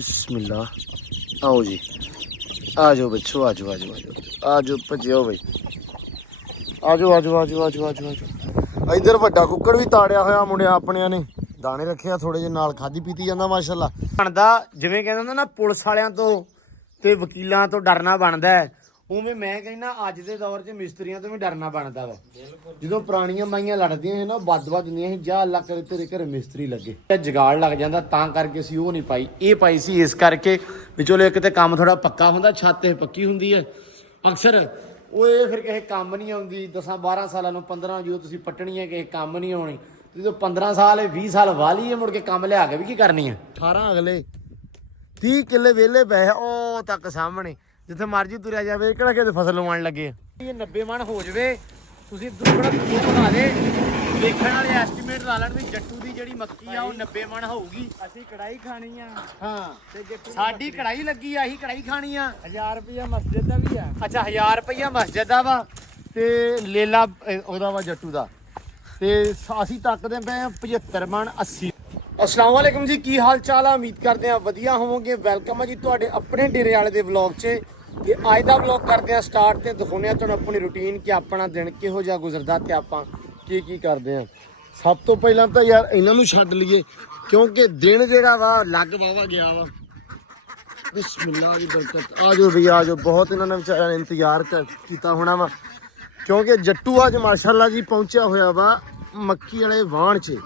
बिस्मिल्लाह। आओ जी, आ जाओ बच्चों, आ जाओ आ जाओ आ जाओ आ जाओ, भज्जो भाई, आ जाओ आ जाओ आ जाओ आ जाओ आ जाओ आ जाओ। इधर ਵੱਡਾ ਕੁੱਕੜ ਵੀ ਤਾੜਿਆ ਹੋਇਆ ਮੁੰਡਿਆਂ ਆਪਣਿਆਂ ਨੇ, ਦਾਣੇ ਰੱਖਿਆ ਥੋੜੇ ਜਿਹੇ ਨਾਲ, ਖਾਦੀ ਪੀਤੀ ਜਾਂਦਾ ਮਾਸ਼ਾਅੱਲਾ। ਬਣਦਾ ਜਿਵੇਂ ਕਹਿੰਦੇ ਹੁੰਦੇ ਨਾ ਪੁਲਿਸ ਵਾਲਿਆਂ ਤੋਂ ਤੇ ਵਕੀਲਾਂ ਤੋਂ ਡਰਨਾ ਬਣਦਾ ਹੈ, ਉਵੇਂ ਮੈਂ ਕਹਿੰਦਾ ਅੱਜ ਦੇ ਦੌਰ 'ਚ ਮਿਸਤਰੀਆਂ ਤੋਂ ਵੀ ਡਰਨਾ ਬਣਦਾ ਵਾ। ਜਦੋਂ ਪੁਰਾਣੀਆਂ ਮਾਈਆਂ ਲੜਦੀਆਂ ਸੀ ਨਾ, ਬਦਦੁਆ ਦਿੰਦੀਆਂ ਸੀ, ਜਾ ਅੱਲਾ ਕਰੇ ਤੇਰੇ ਘਰੇ ਮਿਸਤਰੀ ਲੱਗੇ, ਜਗਾੜ ਲੱਗ ਜਾਂਦਾ, ਤਾਂ ਕਰਕੇ ਅਸੀਂ ਉਹ ਨਹੀਂ ਪਾਈ। ਇਹ ਪਾਈ ਸੀ ਇਸ ਕਰਕੇ ਵੀ ਚਲੋ ਇੱਕ ਤੇ ਕੰਮ ਥੋੜਾ ਪੱਕਾ ਹੁੰਦਾ, ਛੱਤ ਇਹ ਪੱਕੀ ਹੁੰਦੀ ਹੈ ਅਕਸਰ, ਉਹ ਇਹ ਫਿਰ ਕਿਸੇ ਕੰਮ ਨਹੀਂ ਆਉਂਦੀ। 10-12 ਸਾਲਾਂ ਨੂੰ 15 ਜਦੋਂ ਤੁਸੀਂ ਪੱਟਣੀ ਹੈ, ਕਿਸੇ ਕੰਮ ਨਹੀਂ ਆਉਣੀ। ਜਦੋਂ 15 ਸਾਲ 20 ਸਾਲ ਵਾਹ ਲਈਏ, ਮੁੜ ਕੇ ਕੰਮ ਲਿਆ ਕੇ ਵੀ ਕੀ ਕਰਨੀ ਹੈ। 18 ਅਗਲੇ 30 ਕਿੱਲੇ ਵਿਹਲੇ ਪਏ ਉਹ ਤੱਕ ਸਾਹਮਣੇ, ਜਿੱਥੇ ਮਰਜੀ ਤੁਰਿਆ ਜਾਵੇ, ਕਿਹੜਾ ਕਿਤੇ ਫਸਲ ਲਵਾਉਣ ਲੱਗੇ। ਇਹ 90 ਮਣ ਹੋ ਜਾਵੇ, ਤੁਸੀਂ ਦੁੱਗਣਾ ਬਣਾ ਦੇ, ਦੇਖਣ ਵਾਲੇ ਐਸਟੀਮੇਟ ਲਾ ਲੈਣ ਵੀ ਜੱਟੂ ਦੀ ਜਿਹੜੀ ਮੱਕੀ ਆ ਉਹ 90 ਮਣ ਹੋਊਗੀ। ਅਸੀਂ ਕੜਾਈ ਖਾਣੀ ਆ, ਹਾਂ ਤੇ ਜੱਟੂ ਸਾਡੀ ਕੜਾਈ ਲੱਗੀ ਆ, ਅਸੀਂ ਕੜਾਈ ਖਾਣੀ ਆ। 1000 ਰੁਪਇਆ ਮਸਜਿਦ ਦਾ ਵੀ ਆ। ਅੱਛਾ 1000 ਰੁਪਇਆ ਮਸਜਿਦ ਦਾ ਵਾ ਤੇ ਲੇਲਾ ਉਹਦਾ ਵਾ ਜੱਟੂ ਦਾ, ਤੇ ਅਸੀਂ ਤੱਕਦੇ ਪਏ ਆ 75 ਮਣ 80। अस्सलाम वालेकुम जी, की हाल चाल है? उम्मीद करते हैं वधिया होवोगे। वेलकम है जी तुहाडे अपने डेरे वाले दे व्लॉग च। ते अज दा व्लॉग करते हैं स्टार्ट, ते दिखाने तुहानू अपनी रूटीन कि अपना दिन किहो जिहा गुजरदा ते आपां की करदे हैं। सब तो पहलां तां यार इन्हां नू छड्ड लईए, क्योंकि दिन जिहड़ा वा लग वावा गया वा। बिस्मिल्लाह दी बरकत। आ जाओ भई आ जाओ, बहुत इन्हां ने विचारियां ने इंतजार कीता होना वा, क्योंकि जट्टू अज माशाअल्लाह जी पहुंचा होया वा मक्की वाले वाहण च।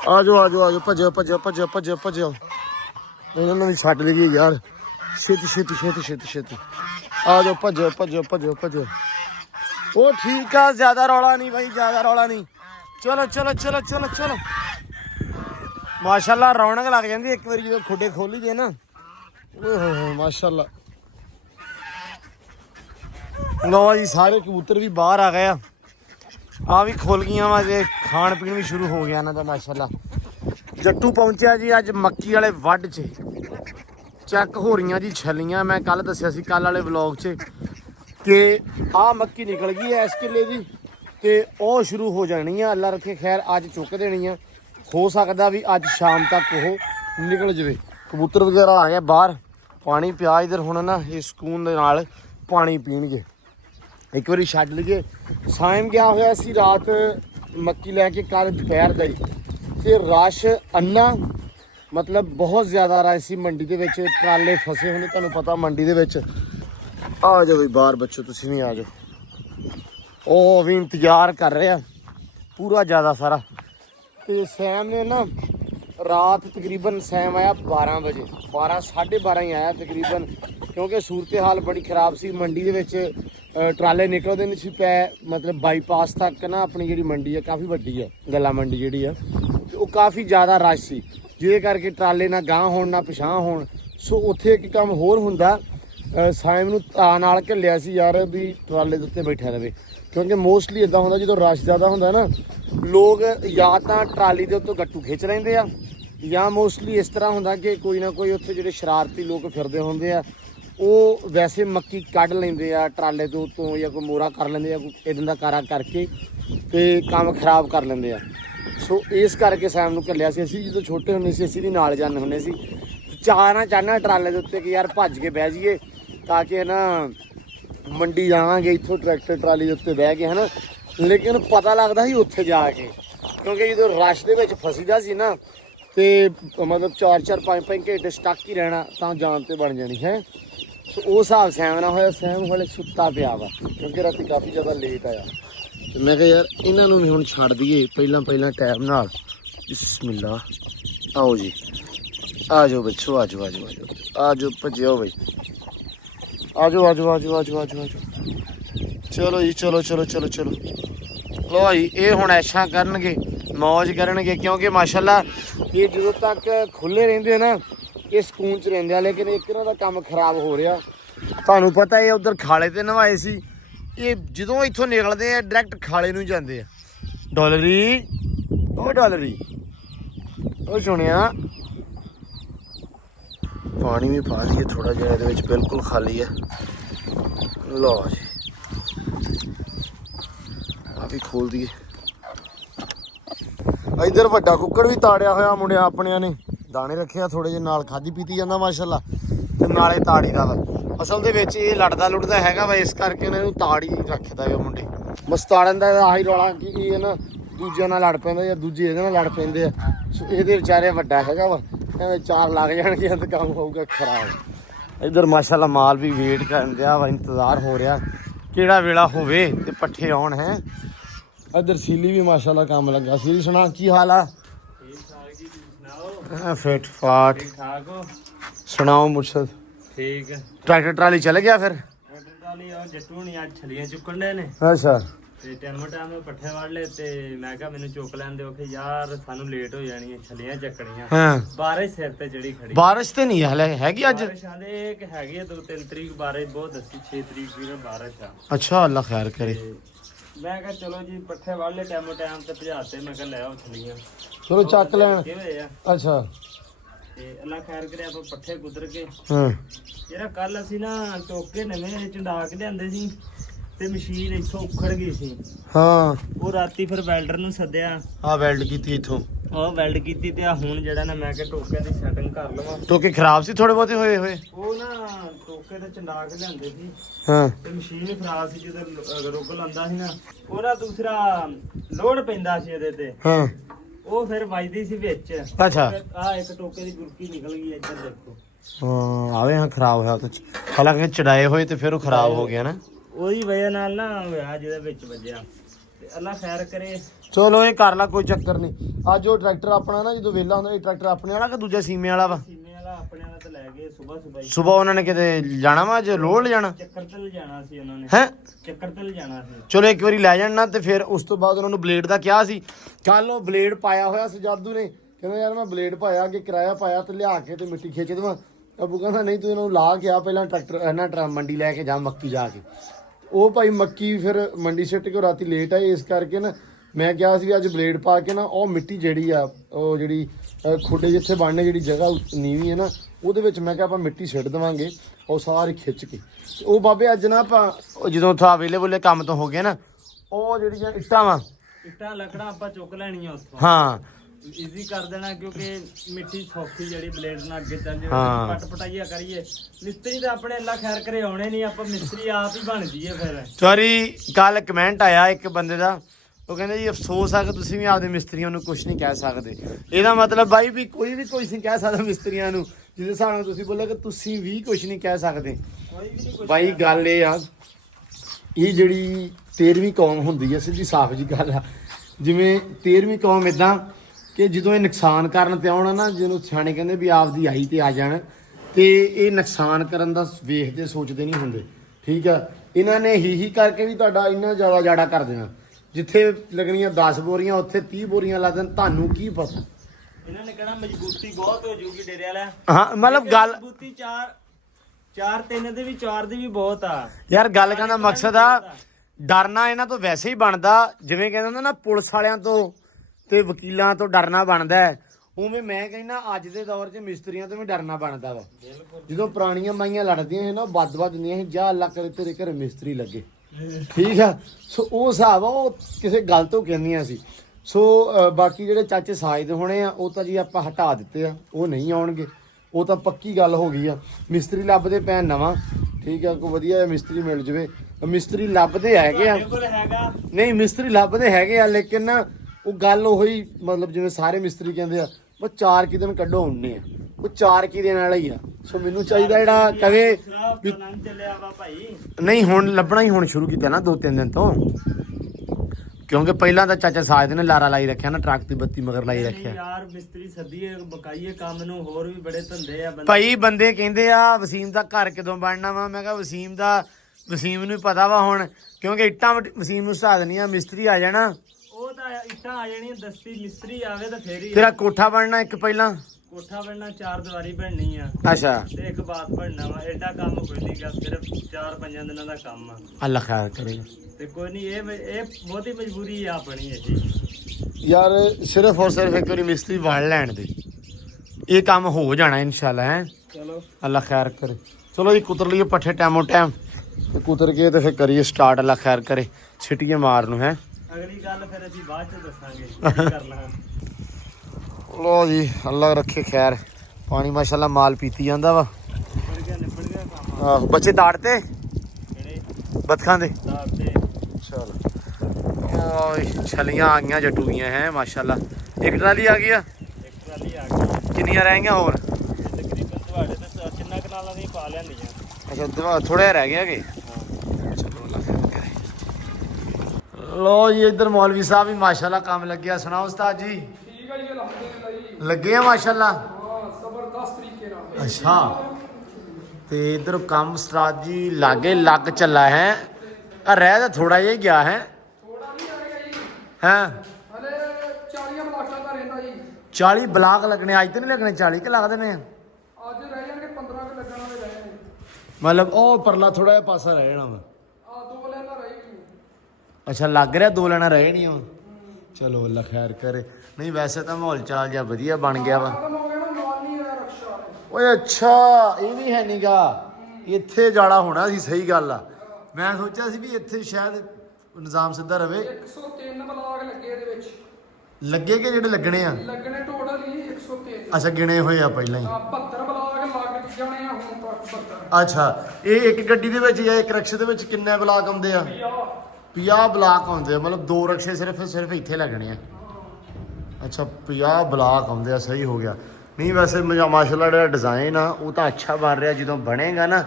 आ जाओ आ जाओ आ जाओ, भजो भजो भजो भजो भजो, इन्होंने भी छड्ड ली यार, छेती छेती छेती छेती छेती। आ जाओ भजो भजो भजो भजो। ओ ठीक है, ज्यादा रौला नहीं भाई, ज्यादा रौला नहीं। चलो चलो चलो चलो चलो। माशाल्लाह रौनक लग जाती एक बार जो खुडे खोली दे ना, माशाल्लाह। लो जी सारे कबूतर भी बाहर आ गए, आ भी खुल गई वा, खाण पीण भी शुरू हो गया इन्हां दा माशाअल्लाह। जट्टू पहुंचा जी अज मक्की वाले वड च, चैक हो रही जी छलियां। मैं कल दस्सिया सी कल वाले व्लॉग च कि आ मक्की निकल गई है इस किले की, ते ओह शुरू हो जानी है। अल्लाह रखे खैर अज चुक देनी है, हो सकता भी अज शाम तक वो निकल जाए। कबूतर वगैरह आ गए बाहर, पानी पिया इधर हुण ना, ये सकून दे नाल पानी पीणगे। एक बार छड्ड लईए, साइम गया होया सी रात मक्की लैके कल दोपहर दा ही, ते रश अन्ना मतलब बहुत ज़्यादा रश सी मंडी दे विच, ट्राले फसे होंदे, तुहानूं पता मंडी दे विच। आ जाओ बई बाहर बच्चो, तुसीं भी आ जाओ। ओह भी इंतजार कर रहे हैं पूरा ज़्यादा सारा। ते सैम ने ना रात तकरीबन सैम आया 12 बजे, 12 साढ़े 12 ही आया तकरीबन, क्योंकि सूरत हाल बड़ी खराब सी मंडी दे विच। ट्राले निकलते नहीं सी पै, मतलब बाईपास तक ना अपनी जी मंडी है काफ़ी वड्डी है, गला मंडी जी है, तो काफ़ी ज़्यादा रश सी, जिहदे करके ट्राले ना गांह होण ना पिछां होण। सो उत्थे एक काम होर हुंदा, साइम नूं तां नाल घल्लिया सी यार भी ट्राले दे उत्ते बैठा रहे, क्योंकि मोस्टली इदां हुंदा जदों रश ज़्यादा हुंदा ना, लोग या तां ट्राली दे उत्तों गट्टू खिच लैंदे आ, या मोस्टली इस तरह हुंदा कि कोई ना कोई उत्थे जिहड़े शरारती लोग फिरदे हुंदे आ, ਉਹ ਵੈਸੇ ਮੱਕੀ ਕੱਢ ਲੈਂਦੇ ਆ ਟਰਾਲੇ ਤੋਂ ਉੱਤੋਂ, ਜਾਂ ਕੋਈ ਮੋਰਾ ਕਰ ਲੈਂਦੇ ਆ, ਕੋਈ ਇਦਾਂ ਦਾ ਕਾਰਾ ਕਰਕੇ ਤੇ ਕੰਮ ਖਰਾਬ ਕਰ ਲੈਂਦੇ ਆ। ਸੋ ਇਸ ਕਰਕੇ ਸੈਮ ਨੂੰ ਘੱਲਿਆ ਸੀ। ਅਸੀਂ ਜਦੋਂ ਛੋਟੇ ਹੁੰਦੇ ਸੀ ਅਸੀਂ ਵੀ ਨਾਲ ਜਾਂਦੇ ਹੁੰਦੇ ਸੀ, ਚਾਹਨਾ ਚਾਹਨਾ ਟਰਾਲੇ ਦੇ ਉੱਤੇ ਕਿ ਯਾਰ ਭੱਜ ਕੇ ਬਹਿ ਜਾਈਏ, ਤਾਂ ਕਿ ਨਾ ਮੰਡੀ ਜਾਵਾਂਗੇ ਇੱਥੋਂ ਟਰੈਕਟਰ ਟਰਾਲੀ ਦੇ ਉੱਤੇ ਬਹਿ ਕੇ, ਹੈ ਨਾ। ਲੇਕਿਨ ਪਤਾ ਲੱਗਦਾ ਸੀ ਉੱਥੇ ਜਾ ਕੇ, ਕਿਉਂਕਿ ਜਦੋਂ ਰਸ਼ ਦੇ ਵਿੱਚ ਫਸੀਦਾ ਸੀ ਨਾ, ਤੇ ਮਤਲਬ 4-4 5-5 ਘੰਟੇ ਸਟਕ ਹੀ ਰਹਿਣਾ ਤਾਂ ਜਾਨ ਤੇ ਬਣ ਜਾਣੀ ਹੈ। ਸੋ ਉਹ ਹਿਸਾਬ ਸੈਮ ਨਾ ਹੋਇਆ, ਸੈਮ ਹਲੇ ਸੁੱਤਾ ਪਿਆ ਵਾ, ਕਿਉਂਕਿ ਰਾਤੀ ਕਾਫੀ ਜ਼ਿਆਦਾ ਲੇਟ ਆਇਆ। ਤੇ ਮੈਂ ਕਿਹਾ ਯਾਰ ਇਹਨਾਂ ਨੂੰ ਵੀ ਹੁਣ ਛੱਡ ਦਈਏ ਪਹਿਲਾਂ ਟਾਈਮ ਨਾਲ। ਬਿਸਮਿल्लाह। आओ जी आ जाओ बच्चों, आ जाओ आ जाओ आ जाओ आ जाओ, भजो भाई, आ जाओ आ जाओ आ जाओ आ जाओ आ जाओ आ जाओ। चलो जी चलो चलो चलो चलो। लो जी ये हुण ऐशा करनगे, मौज करनगे, क्योंकि माशाअल्लाह ये ਜਦੋਂ तक खुले ਰਹਿੰਦੇ ना ये ਸਕੂਨ ਚ ਰਹਿੰਦੇ ਆ। ਲੇਕਿਨ ਇੱਕ ਇਹਨਾਂ ਦਾ ਕੰਮ ਖਰਾਬ ਹੋ ਰਿਹਾ, ਤੁਹਾਨੂੰ ਪਤਾ ਇਹ ਉਧਰ ਖਾਲੇ ਤੇ ਨਵਾਏ ਸੀ, ਇਹ ਜਦੋਂ ਇੱਥੋਂ ਨਿਕਲਦੇ ਆ ਡਾਇਰੈਕਟ ਖਾਲੇ ਨੂੰ ਜਾਂਦੇ ਆ। ਡਾਲਰੀ ਉਹ ਡਾਲਰੀ ਉਹ ਸੁਣਿਆ, ਪਾਣੀ ਵੀ ਪਾ ਦਈਏ ਥੋੜਾ ਜਿਹਾ ਇਹਦੇ ਵਿੱਚ, ਬਿਲਕੁਲ ਖਾਲੀ ਹੈ। ਲਓ ਜੀ ਆ ਵੀ ਖੋਲ ਦਈਏ। ਇੱਧਰ ਵੱਡਾ ਕੁੱਕੜ ਵੀ ਤਾੜਿਆ ਹੋਇਆ ਮੁੰਡਿਆਂ ਆਪਣਿਆਂ ਨੇ, ਦਾਣੇ ਰੱਖੇ ਆ ਥੋੜੇ ਜਿਹੇ, ਨਾਲ ਖਾਦੀ ਪੀਤੀ ਜਾਂਦਾ ਮਾਸ਼ਾਅੱਲਾ, ਤੇ ਨਾਲੇ ਤਾੜੀ ਦਾ ਵਾ। ਅਸਲ ਦੇ ਵਿੱਚ ਇਹ ਲੜਦਾ ਲੁੜਦਾ ਹੈਗਾ ਵਾ, ਇਸ ਕਰਕੇ ਇਹਨਾਂ ਨੂੰ ਤਾੜੀ ਰੱਖਦਾ ਇਹ ਮੁੰਡੇ। ਬਸ ਤਾੜਨ ਦਾ ਆਹੀ ਰੌਲਾ ਕਿ ਇਹ ਨਾ ਦੂਜਿਆਂ ਨਾਲ ਲੜ ਪੈਂਦਾ ਜਾਂ ਦੂਜੇ ਇਹਦੇ ਨਾਲ ਲੜ ਪੈਂਦੇ ਆ। ਸੋ ਇਹਦੇ ਵਿਚਾਰੇ ਵੱਡਾ ਹੈਗਾ ਵਾ, ਐਵੇਂ 4 ਲੱਗ ਜਾਣਗੇ ਤੇ ਕੰਮ ਹੋਊਗਾ ਖਰਾਬ। ਇੱਧਰ ਮਾਸ਼ਾਅੱਲਾ ਮਾਲ ਵੀ ਵੇਟ ਕਰਨ ਦਿਆ ਵਾ, ਇੰਤਜ਼ਾਰ ਹੋ ਰਿਹਾ ਕਿਹੜਾ ਵੇਲਾ ਹੋਵੇ ਤੇ ਪੱਠੇ ਆਉਣ। ਹੈ ਇੱਧਰ ਸੀਲੀ ਵੀ ਮਾਸ਼ਾਅੱਲਾ ਕੰਮ ਲੱਗਾ। ਸੀਲੀ ਸੁਣਾ ਕੀ ਹਾਲ ਆ? ਫਿਟ ਫਾਟ ਸੁਣਾਓ ਮੁਰਸ਼ਦ? ਠੀਕ ਹੈ। ਟਰੈਕਟਰ ਟਰਾਲੀ ਚਲੇ ਗਿਆ ਫਿਰ? ਟਰਾਲੀ ਆ ਜੱਟੂ ਨਹੀਂ ਅੱਜ ਛਲੀਆਂ ਚੁੱਕਣ ਦੇ ਨੇ ਅੱਛਾ ਤੇ ਟਾਈਮ ਪੱਠੇ ਵੜ ਲਏ ਤੇ ਮੈਂ ਕਿਹਾ ਮੈਨੂੰ ਚੁੱਕ ਲੈਣ ਦਿਓ ਕਿ ਯਾਰ ਸਾਨੂੰ ਲੇਟ ਹੋ ਜਾਣੀ ਹੈ ਛਲੀਆਂ ਚੱਕਣੀਆਂ। ਹਾਂ ਬਾਰਿਸ਼ ਸਿਰ ਤੇ ਜਿਹੜੀ ਖੜੀ। ਬਾਰਿਸ਼ ਤੇ ਨਹੀਂ ਹਲੇ ਹੈਗੀ ਅੱਜ? ਬਾਰਿਸ਼ ਆਂਦੇ ਕਿ ਹੈਗੀ ਆ 2-3 ਤਰੀਕ ਬਾਰਿਸ਼ ਬਹੁਤ ਦੱਸੀ 6 ਤਰੀਕ ਵੀ ਬਾਰਿਸ਼ ਆ। ਅੱਛਾ ਅੱਲਾ ਖੈਰ ਕਰੇ। ਤੇ ਮੈਂ ਕਿਹਾ ਚਲੋ ਜੀ ਪੱਠੇ ਵੜ ਲਏ ਟਾਈਮ ਤੇ ਭਜਾਤੇ। ਮੈਂ ਕਿਹਾ ਲੈ ਆਓ ਛਲੀਆਂ ਚਲੋ ਚੱਕ ਲੈਣ। ਕਿਵੇਂ ਆ? ਅੱਛਾ ਤੇ ਅੱਲਾ ਖੈਰ ਕਰੇ ਆਪਾਂ ਪੱਠੇ ਕੁਦਰ ਕੇ। ਹਾਂ ਜਿਹੜਾ ਕੱਲ ਅਸੀਂ ਨਾ ਟੋਕੇ ਨਵੇਂ ਚੰਡਾ ਕੇ ਲਿਆਂਦੇ ਸੀ ਤੇ ਮਸ਼ੀਨ ਇੱਥੋਂ ਉਖੜ ਗਈ ਸੀ। ਹਾਂ ਉਹ ਰਾਤੀ ਫਿਰ ਵੈਲਡਰ ਨੂੰ ਸੱਦਿਆ, ਆ ਵੈਲਡ ਕੀਤੀ ਇਥੋਂ, ਉਹ ਵੈਲਡ ਕੀਤੀ ਤੇ ਆ ਹੁਣ ਜਿਹੜਾ ਨਾ ਮੈਂ ਕਿਹਾ ਟੋਕਿਆਂ ਦੀ ਸੈਟਿੰਗ ਕਰ ਲਵਾਂ। ਟੋਕੇ ਖਰਾਬ ਸੀ ਥੋੜੇ ਬਹੁਤੇ ਹੋਏ? ਉਹ ਨਾ ਟੋਕੇ ਤੇ ਚੰਡਾ ਕੇ ਲਿਆਂਦੇ ਸੀ ਹਾਂ ਤੇ ਮਸ਼ੀਨ ਹੀ ਖਰਾਬ ਸੀ। ਜਦੋਂ ਰੁਕ ਲਾਂਦਾ ਸੀ ਨਾ ਉਹਦਾ ਦੂਸਰਾ ਲੋਡ ਪੈਂਦਾ ਸੀ ਇਹਦੇ ਤੇ, ਹਾਂ ਉਹ ਫਿਰ ਵੱਜਦੀ ਸੀ ਵਿੱਚ। ਅੱਛਾ ਆ ਇੱਕ ਟੋਕੇ ਦੀ ਗੁਰਕੀ ਨਿਕਲ ਗਈ ਇੱਧਰ ਦੇਖੋ। ਹਾਂ ਆਵੇ ਹਾਂ ਖਰਾਬ ਹੋਇਆ ਤਾਂ ਹਾਲਾਂਕਿ ਚੜਾਏ ਹੋਏ ਤੇ ਫਿਰ ਉਹ ਖਰਾਬ ਹੋ ਗਿਆ ਨਾ, ਉਹਦੀ ਵਜ੍ਹਾ ਨਾਲ ਨਾ ਹੋਇਆ ਜਿਹਦੇ ਵਿੱਚ ਵੱਜਿਆ। ਤੇ ਅੱਲਾ ਖੈਰ ਕਰੇ। ਚਲੋ ਇਹ ਕਰ ਲਾ ਕੋਈ ਚੱਕਰ ਨਹੀਂ। ਅੱਜ ਉਹ ਟਰੈਕਟਰ ਆਪਣਾ ਨਾ ਜਦੋਂ ਵਿਹਲਾ ਹੁੰਦਾ, ਇਹ ਟਰੈਕਟਰ ਆਪਣੇ ਵਾਲਾ ਕਿ ਦੂਜਾ ਸੀਮੇ ਵਾਲਾ ਵਾ? ਸੀਮੇ ਵਾਲਾ ਆਪਣੇ ਵਾਲਾ ਤੇ ਲੈ ਗਏ ਸਵੇਰ ਹੀ। ਸੁਬਾ ਉਹਨਾਂ ਨੇ ਕਿਤੇ ਜਾਣਾ ਵਾ ਅੱਜ ਲੋਡ ਲਿਜਾਣਾ? ਚੱਕਰ ਤੇ ਲਿਜਾਣਾ ਸੀ ਉਹਨਾਂ ਨੇ। ਹੈ ਚੱਕਰ ਤੇ ਲਿਜਾਣਾ ਸੀ। ਚਲੋ ਇੱਕ ਵਾਰੀ ਲੈ ਜਾਣ ਨਾ, ਤੇ ਫਿਰ ਉਸ ਤੋਂ ਬਾਅਦ ਉਹਨਾਂ ਨੂੰ ਬਲੇਡ ਦਾ ਕਿਹਾ ਸੀ। ਕੱਲ ਉਹ ਬਲੇਡ ਪਾਇਆ ਹੋਇਆ ਸੀ ਜਾਦੂ ਨੇ, ਕਹਿੰਦਾ ਯਾਰ ਮੈਂ ਬਲੇਡ ਪਾਇਆ ਕਿ ਕਿਰਾਇਆ ਪਾਇਆ ਤੇ ਲਿਆ ਕੇ ਤੇ ਮਿੱਟੀ ਖਿੱਚ ਦੇਵਾਂ। ਅੱਬੂ ਕਹਿੰਦਾ ਨਹੀਂ ਤੂੰ ਇਹਨੂੰ ਲਾ ਕੇ ਆ ਪਹਿਲਾਂ ਟਰੈਕਟਰ ਇਹਨਾਂ ਮੰਡੀ ਲੈ ਕੇ ਜਾ ਮੱਕੀ ਜਾ ਕੇ। ਉਹ ਭਾਈ ਮੱਕੀ ਫਿਰ ਮੰਡੀ ਸਿੱਟ ਕੇ ਰਾਤੀ ਲੇਟ ਆਏ, ਇਸ ਕਰਕੇ ਨਾ ਮੈਂ ਕਿਹਾ ਸੀ ਅੱਜ ਬਲੇਡ ਪਾ ਕੇ ਨਾ ਉਹ ਮਿੱਟੀ ਜਿਹੜੀ ਆ ਉਹ ਜਿਹੜੀ ਖੁੱਡੇ ਜਿੱਥੇ ਬਣਨੇ ਜਿਹੜੀ ਜਗ੍ਹਾ ਨੀਵੀਂ ਹੈ ਨਾ ਉਹਦੇ ਵਿੱਚ ਮੈਂ ਕਿਹਾ ਆਪਾਂ ਮਿੱਟੀ ਸਿੱਟ ਦੇਵਾਂਗੇ ਉਹ ਸਾਰੀ ਖਿੱਚ ਕੇ। ਉਹ ਬਾਬੇ ਅੱਜ ਨਾ ਆਪਾਂ ਜਦੋਂ ਉੱਥੋਂ ਅਵੇਲੇਬਲ ਕੰਮ ਤੋਂ ਹੋ ਗਏ ਨਾ, ਉਹ ਜਿਹੜੀਆਂ ਇੱਟਾਂ ਲੱਕੜਾਂ ਆਪਾਂ ਚੁੱਕ ਲੈਣੀਆਂ ਉੱਥੋਂ। ਹਾਂ ਈਜ਼ੀ ਕਰ ਦੇਣਾ ਕਿਉਂਕਿ ਮਿੱਟੀ ਸੌਖੀ ਜਿਹੜੀ ਬਲੇਡ ਨਾਲ ਅੱਗੇ ਚੱਲ ਜਾਵੇ। ਹਾਂ। ਪਟ ਪਟਾਈਆ ਕਰੀਏ। ਮਿਸਤਰੀ ਤਾਂ ਆਪਣੇ ਅੱਲਾ ਖੈਰ ਕਰੇ ਆਉਣੇ ਨਹੀਂ, ਆਪਾਂ ਮਿਸਤਰੀ ਆਪ ਹੀ ਬਣ ਜਾਈਏ ਫਿਰ। ਸੌਰੀ ਕੱਲ ਕਮੈਂਟ ਆਇਆ ਇੱਕ ਬੰਦੇ ਦਾ, ਉਹ ਕਹਿੰਦੇ ਜੀ ਅਫਸੋਸ ਆ ਕਿ ਤੁਸੀਂ ਵੀ ਆਪਦੇ ਮਿਸਤਰੀਆਂ ਨੂੰ ਕੁਝ ਨਹੀਂ ਕਹਿ ਸਕਦੇ। ਇਹਦਾ ਮਤਲਬ ਬਾਈ ਵੀ ਕੋਈ ਕੁਝ ਨਹੀਂ ਕਹਿ ਸਕਦਾ ਮਿਸਤਰੀਆਂ ਨੂੰ, ਜਿਹਦੇ ਹਿਸਾਬ ਨਾਲ ਤੁਸੀਂ ਬੋਲੇ ਕਿ ਤੁਸੀਂ ਵੀ ਕੁਝ ਨਹੀਂ ਕਹਿ ਸਕਦੇ। ਬਾਈ ਗੱਲ ਇਹ ਆ, ਇਹ ਜਿਹੜੀ 13ਵੀਂ ਕੌਮ ਹੁੰਦੀ ਆ, ਸਿੱਧੀ ਸਾਫ਼ ਜੀ ਗੱਲ ਆ, ਜਿਵੇਂ 13ਵੀਂ ਕੌਮ ਇਦਾਂ ਕਿ ਜਦੋਂ ਇਹ ਨੁਕਸਾਨ ਕਰਨ ਤੇ ਆਉਣਾ ਨਾ, ਜਿਹਨੂੰ ਸਿਆਣੇ ਕਹਿੰਦੇ ਵੀ ਆਪਦੀ ਆਈ ਤੇ ਆ ਜਾਣ, ਤੇ ਇਹ ਨੁਕਸਾਨ ਕਰਨ ਦਾ ਵੇਖਦੇ ਸੋਚਦੇ ਨਹੀਂ ਹੁੰਦੇ। ਠੀਕ ਆ, ਇਹਨਾਂ ਨੇ ਹੀ ਕਰਕੇ ਵੀ ਤੁਹਾਡਾ ਇੰਨਾ ਜ਼ਿਆਦਾ ਜਾੜਾ ਕਰ ਦੇਣਾ। ਜਿੱਥੇ ਲੱਗਣੀਆਂ 10 ਬੋਰੀਆਂ ਉੱਥੇ 30 ਬੋਰੀਆਂ ਲਾ ਦੇਣ, ਤੁਹਾਨੂੰ ਕੀ ਪਤਾ। ਇਹਨਾਂ ਨੇ ਕਹਿਣਾ ਮਜ਼ਬੂਤੀ ਬਹੁਤ ਹੋ ਜੂਗੀ ਡੇਰੇ ਵਾਲਾ। ਹਾਂ ਮਤਲਬ ਗੱਲ ਮਜ਼ਬੂਤੀ 4 3 ਦੇ ਵੀ 4 ਦੀ ਵੀ ਬਹੁਤ ਆ ਯਾਰ। ਗੱਲ ਕਰਨ ਦਾ ਮਕਸਦ ਆ ਡਰਨਾ ਇਹਨਾਂ ਤੋਂ ਵੈਸੇ ਹੀ ਬਣਦਾ, ਜਿਵੇਂ ਕਹਿੰਦੇ ਹੁੰਦੇ ਨਾ ਪੁਲਿਸ ਵਾਲਿਆਂ ਤੋਂ ਤੇ ਵਕੀਲਾਂ ਤੋਂ ਡਰਨਾ ਬਣਦਾ ਹੈ, ਉਵੇਂ ਮੈਂ ਕਹਿੰਦਾ ਅੱਜ ਦੇ ਦੌਰ 'ਚ ਮਿਸਤਰੀਆਂ ਤੋਂ ਵੀ ਡਰਨਾ ਬਣਦਾ ਵਾ। ਜਦੋਂ ਪੁਰਾਣੀਆਂ ਮਾਈਆਂ ਲੜਦੀਆਂ ਸੀ ਨਾ, ਬਦਦੁਆ ਦਿੰਦੀਆਂ ਸੀ ਜਾ ਅੱਲਾ ਕਰੇ ਤੇਰੇ ਘਰੇ ਮਿਸਤਰੀ ਲੱਗੇ। ਠੀਕ ਆ, ਸੋ ਉਹ ਹਿਸਾਬ ਆ, ਉਹ ਕਿਸੇ ਗੱਲ ਤੋਂ ਕਹਿੰਦੀਆਂ ਸੀ। ਸੋ ਬਾਕੀ ਜਿਹੜੇ ਚਾਚੇ ਸਾਜਦ ਹੋਣੇ ਆ ਉਹ ਤਾਂ ਜੀ ਆਪਾਂ ਹਟਾ ਦਿੱਤੇ ਆ, ਉਹ ਨਹੀਂ ਆਉਣਗੇ, ਉਹ ਤਾਂ ਪੱਕੀ ਗੱਲ ਹੋ ਗਈ ਆ। ਮਿਸਤਰੀ ਲੱਭਦੇ ਪੈ ਨਵਾਂ। ਠੀਕ ਆ, ਕੋਈ ਵਧੀਆ ਮਿਸਤਰੀ ਮਿਲ ਜਵੇ। ਮਿਸਤਰੀ ਲੱਭਦੇ ਹੈਗੇ ਆ, ਨਹੀਂ ਮਿਸਤਰੀ ਲੱਭਦੇ ਹੈਗੇ ਆ, ਲੇਕਿਨ ਨਾ ਉਹ ਗੱਲ ਉਹੀ ਮਤਲਬ ਜਿਵੇਂ ਸਾਰੇ ਮਿਸਤਰੀ ਕਹਿੰਦੇ ਆ ਬਸ 4 ਕੀ ਦਿਨ ਕੱਢੋ ਹੁੰਨੇ ਆ, ਉਹ 4 ਕੀ ਦਿਨ ਵਾਲਾ ਹੀ ਆ। ਸੋ ਮੈਨੂੰ ਚਾਹੀਦਾ ਜਿਹੜਾ ਕਵੇ ਨਹੀਂ ਹੁਣ ਲੱਭਣਾ ਹੀ ਹੁਣ ਸ਼ੁਰੂ ਕੀਤਾ ਨਾ 2-3 ਦਿਨ ਤੋਂ, ਕਿਉਂਕਿ ਪਹਿਲਾਂ ਤਾਂ ਚਾਚਾ ਸਾਜਦ ਨੇ ਲਾਰਾ ਲਾਈ ਰੱਖਿਆ ਨਾ, ਟਰੱਕ ਦੀ ਬੱਤੀ ਮਗਰ ਲਾਈ ਰੱਖਿਆ। ਯਾਰ ਮਿਸਤਰੀ ਸੱਦੀਏ ਬਕਾਈਏ ਕੰਮ ਨੂੰ, ਹੋਰ ਵੀ ਬੜੇ ਧੰਦੇ ਆ ਭਾਈ। ਬੰਦੇ ਕਹਿੰਦੇ ਆ ਵਸੀਮ ਦਾ ਘਰ ਕਦੋਂ ਬਣਨਾ ਵਾ, ਮੈਂ ਕਿਹਾ ਵਸੀਮ ਨੂੰ ਪਤਾ ਵਾ ਹੁਣ, ਕਿਉਂਕਿ ਇੱਟਾਂ ਵਸੀਮ ਨੂੰ ਸਟਾ ਦੇਣੀਆਂ, ਮਿਸਤਰੀ ਆ ਜਾਣਾ, ਉਹ ਤਾਂ ਇੱਟਾਂ ਆ ਜਾਣੀਆਂ, ਦਸਤੀ ਮਿਸਤਰੀ ਆਵੇ ਤਾਂ ਫੇਰ ਹੀ। ਤੇਰਾ ਕੋਠਾ ਬਣਨਾ ਇੱਕ ਪਹਿਲਾਂ, ਕੋਠਾ ਬਣਨਾ 4 ਦੀਵਾਰੀ ਬਣਨੀ ਆ, ਅੱਛਾ, ਤੇ ਇੱਕ ਬਾਤ ਬਣਨਾ ਵਾ। ਐਡਾ ਕੰਮ ਕੋਈ ਨਹੀਂ ਗਾ, ਸਿਰਫ 4-5 ਦਿਨਾਂ ਦਾ ਕੰਮ ਆ। ਅੱਲਾ ਖੈਰ ਕਰੇਗਾ। ਤੇ ਕੋਈ ਨਹੀਂ, ਇਹ ਬਹੁਤੀ ਮਜਬੂਰੀ ਆ ਆਪਣੀ ਹੈ ਜੀ ਯਾਰ। ਸਿਰਫ ਔਰ ਸਿਰਫ ਇੱਕ ਵਾਰੀ ਮਿਸਤਰੀ ਵੜ ਲੈਣ ਦੇ, ਇਹ ਕੰਮ ਹੋ ਜਾਣਾ ਇਨਸ਼ਾਅੱਲਾ। ਹੈ ਚਲੋ ਅੱਲਾ ਖੈਰ ਕਰੇ। ਚਲੋ ਜੀ ਕੁਤਰ ਲਈਏ ਪੱਠੇ ਟਾਈਮੋ ਟਾਈਮ, ਤੇ ਕੁਤਰ ਕੇ ਤੇ ਫਿਰ ਕਰੀਏ ਸਟਾਰਟ। ਅੱਲਾ ਖੈਰ ਕਰੇ, ਛਿੱਟੀਆਂ ਮਾਰ ਨੂੰ। ਹੈ ਅਗਲੀ ਗੱਲ ਫਿਰ ਅਸੀਂ ਬਾਅਦ ਚ ਦੱਸਾਂਗੇ ਕੀ ਕਰਨਾ। ਲੋ ਜੀ ਅੱਲਾ ਰੱਖੇ ਖੈਰ। ਪਾਣੀ ਮਾਸ਼ਾਅੱਲਾ ਮਾਲ ਪੀਤੀ ਜਾਂਦਾ ਵਾ। ਨਿਬੜ ਗਿਆ ਕੰਮ। ਆਹੋ ਬੱਚੇ ਦਾੜਤੇ ਕਿਹੜੇ ਬੱਤਖਾਂ ਦੇ। ਦਾਬਦੇ। ਚਲ ਓਏ ਛਲੀਆਂ ਆ ਗਈਆਂ ਜਟੂਗੀਆਂ ਹੈ ਮਾਸ਼ਾਅੱਲਾ। ਇੱਕ ਟਰਾਲੀ ਆ ਗਈ ਆ। ਇੱਕ ਟਰਾਲੀ ਆ ਗਈ। ਕਿੰਨੀਆਂ ਰਹਿ ਗਈਆਂ ਹੋਰ? ਤਕਰੀਬਨ ਤੁਹਾਡੇ ਤੇ ਕਿੰਨਾ ਕਨਾਲਾਂ ਦੀ ਪਾ ਲਿਆਂਦੀਆਂ। ਅੱਛਾ ਥੋੜੇ ਰਹਿ ਗਏ ਹੈਗੇ। ਹਾਂ ਚਲੋ ਅੱਲਾ ਖੈਰ ਕਰੇ। ਲੋ ਜੀ ਇੱਧਰ ਮੌਲਵੀ ਸਾਹਿਬ ਵੀ ਮਾਸ਼ਾਅੱਲਾ ਕੰਮ ਲੱਗਿਆ। ਸੁਣਾਓ ਉਸਤਾਦ ਜੀ? ਠੀਕ ਹੈ ਜੀ ਅਲਹਮਦੁਲਿਲਾ ਜੀ। ਲੱਗੇ ਆ ਮਾਸ਼ਾਅੱਲਾ। ਹਾਂ ਜ਼ਬਰਦਸਤ ਤਰੀਕੇ ਨਾਲ। ਅੱਛਾ ਤੇ ਇੱਧਰ ਕੰਮ ਉਸਤਾਦ ਜੀ ਲਾਗੇ ਲੱਗ ਚੱਲਾ ਹੈ। ਆ ਰਹਿ ਤਾਂ ਥੋੜਾ ਜਿਹਾ ਹੀ ਗਿਆ ਹੈ। ਥੋੜਾ ਨਹੀਂ ਆਏਗਾ ਜੀ। ਹਾਂ ਹਲੇ 40 ਬਲਾਕਾਂ ਦਾ ਰਹਿੰਦਾ ਜੀ। 40 ਬਲਾਕ ਲੱਗਣੇ ਅੱਜ ਤੇ ਨਹੀਂ ਲੱਗਣੇ 40 ਕਿ ਲੱਗਦੇ ਨੇ। ਅੱਜ ਰਹਿ ਜਾਣਗੇ 15 ਕੁ ਲੱਗਣ ਵਾਲੇ ਰਹੇ ਨੇ। ਮਤਲਬ ਉਹ ਪਰਲਾ ਥੋੜਾ ਜਿਹਾ ਪਾਸਾ ਰਹਿ ਜਾਣਾ ਵਾ। ਆ 2 ਲੈਣਾ ਰਹੇਗੀ। ਅੱਛਾ ਲੱਗ ਰਿਹਾ 2 ਲੈਣਾ ਰਹੇ ਨਹੀਂ ਉਹ। ਚਲੋ ਅੱਲਾ ਖੈਰ ਕਰੇ। ਨਹੀਂ ਵੈਸੇ ਤਾਂ ਮਾਹੌਲ ਚਾਲ ਜਿਹਾ ਵਧੀਆ ਬਣ ਗਿਆ ਵਾ। ਖਤਮ ਹੋ ਗਿਆ ਨਾ ਮਾਲ ਨਹੀਂ ਆਇਆ ਰਕਸ਼ਾ ਵਾਲੇ। ਓਏ ਅੱਛਾ ਇਹ ਵੀ ਹੈ ਨੀਗਾ। ਇੱਥੇ ਜਾਣਾ ਹੋਣਾ ਸੀ। ਸਹੀ ਗੱਲ ਆ। ਮੈਂ ਸੋਚਿਆ ਸੀ ਵੀ ਇੱਥੇ ਸ਼ਾਇਦ ਨਿਜ਼ਾਮ ਸਿੱਧਾ ਰਵੇ। 103 ਬਲਾਕ ਲੱਗੇ ਇਹਦੇ ਵਿੱਚ। ਲੱਗੇ ਕਿ ਜਿਹੜੇ ਲੱਗਣੇ ਆ? ਲੱਗਣੇ ਟੋਟਲ ਹੀ 103। ਅੱਛਾ ਗਿਣੇ ਹੋਏ ਆ ਪਹਿਲਾਂ ਹੀ। 72 ਬਲਾਕ ਲੱਗ ਜਾਣੇ ਆ ਹੁਣ ਤੱਕ 72। ਅੱਛਾ ਇਹ ਇੱਕ ਗੱਡੀ ਦੇ ਵਿੱਚ ਜਾਂ ਇੱਕ ਰਕਸ਼ੇ ਦੇ ਵਿੱਚ ਕਿੰਨੇ ਬਲਾਕ ਆਉਂਦੇ ਆ? 50 ਬਲਾਕ ਆਉਂਦੇ ਆ। ਮਤਲਬ 2 ਰਕਸ਼ੇ ਸਿਰਫ ਇੱਥੇ ਲੱਗਣੇ ਆ। ਅੱਛਾ 50 ਬਲਾਕ ਆਉਂਦੇ ਆ। ਸਹੀ ਹੋ ਗਿਆ। ਨਹੀਂ ਵੈਸੇ ਮਾਸ਼ਾਅੱਲਾ ਜਿਹੜਾ ਡਿਜ਼ਾਈਨ ਆ ਉਹ ਤਾਂ ਅੱਛਾ ਬਣ ਰਿਹਾ। ਜਦੋਂ ਬਣੇਗਾ ਨਾ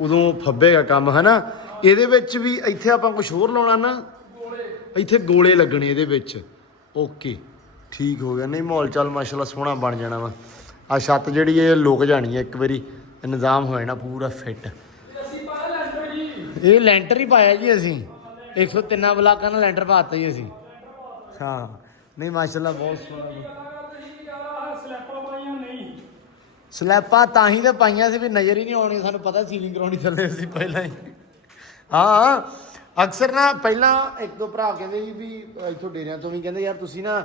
ਉਦੋਂ ਫੱਬੇਗਾ ਕੰਮ ਹੈ ਨਾ। ਇਹਦੇ ਵਿੱਚ ਵੀ ਇੱਥੇ ਆਪਾਂ ਕੁਝ ਹੋਰ ਲਾਉਣਾ ਨਾ। ਇੱਥੇ ਗੋਲੇ ਲੱਗਣੇ ਇਹਦੇ ਵਿੱਚ। ਓਕੇ ਠੀਕ ਹੋ ਗਿਆ। ਨਹੀਂ ਮਾਹੌਲ ਚਾਲ ਮਾਸ਼ਾਅੱਲਾ ਸੋਹਣਾ ਬਣ ਜਾਣਾ ਵਾ। ਆ ਛੱਤ ਜਿਹੜੀ ਇਹ ਲੁਕ ਜਾਣੀ ਹੈ ਇੱਕ ਵਾਰੀ ਨਿਜ਼ਾਮ ਹੋ ਜਾਣਾ ਪੂਰਾ ਫਿੱਟ। ਇਹ ਲੈਂਟਰ ਹੀ ਪਾਇਆ ਜੀ ਅਸੀਂ। 103 ਬਲਾਕਾਂ ਨਾਲ ਲੈਂਟਰ ਪਾਤਾ ਜੀ ਅਸੀਂ। ਹਾਂ ਨਹੀਂ ਮਾਸ਼ਾਅੱਲਾ ਬਹੁਤ ਸੋਹਣਾ। ਸਲੈਪਾਂ ਤਾਂ ਹੀ ਤਾਂ ਪਾਈਆਂ ਸੀ ਵੀ ਨਜ਼ਰ ਹੀ ਨਹੀਂ ਆਉਣੀ। ਸਾਨੂੰ ਪਤਾ ਸੀਲਿੰਗ ਕਰਾਉਣੀ ਥੱਲੇ ਸੀ ਪਹਿਲਾਂ ਹੀ। ਹਾਂ ਅਕਸਰ ਨਾ ਪਹਿਲਾਂ 1-2 ਭਰਾ ਕਹਿੰਦੇ ਸੀ ਵੀ ਇੱਥੋਂ ਡੇਰਿਆਂ ਤੋਂ ਵੀ ਕਹਿੰਦੇ ਯਾਰ ਤੁਸੀਂ ਨਾ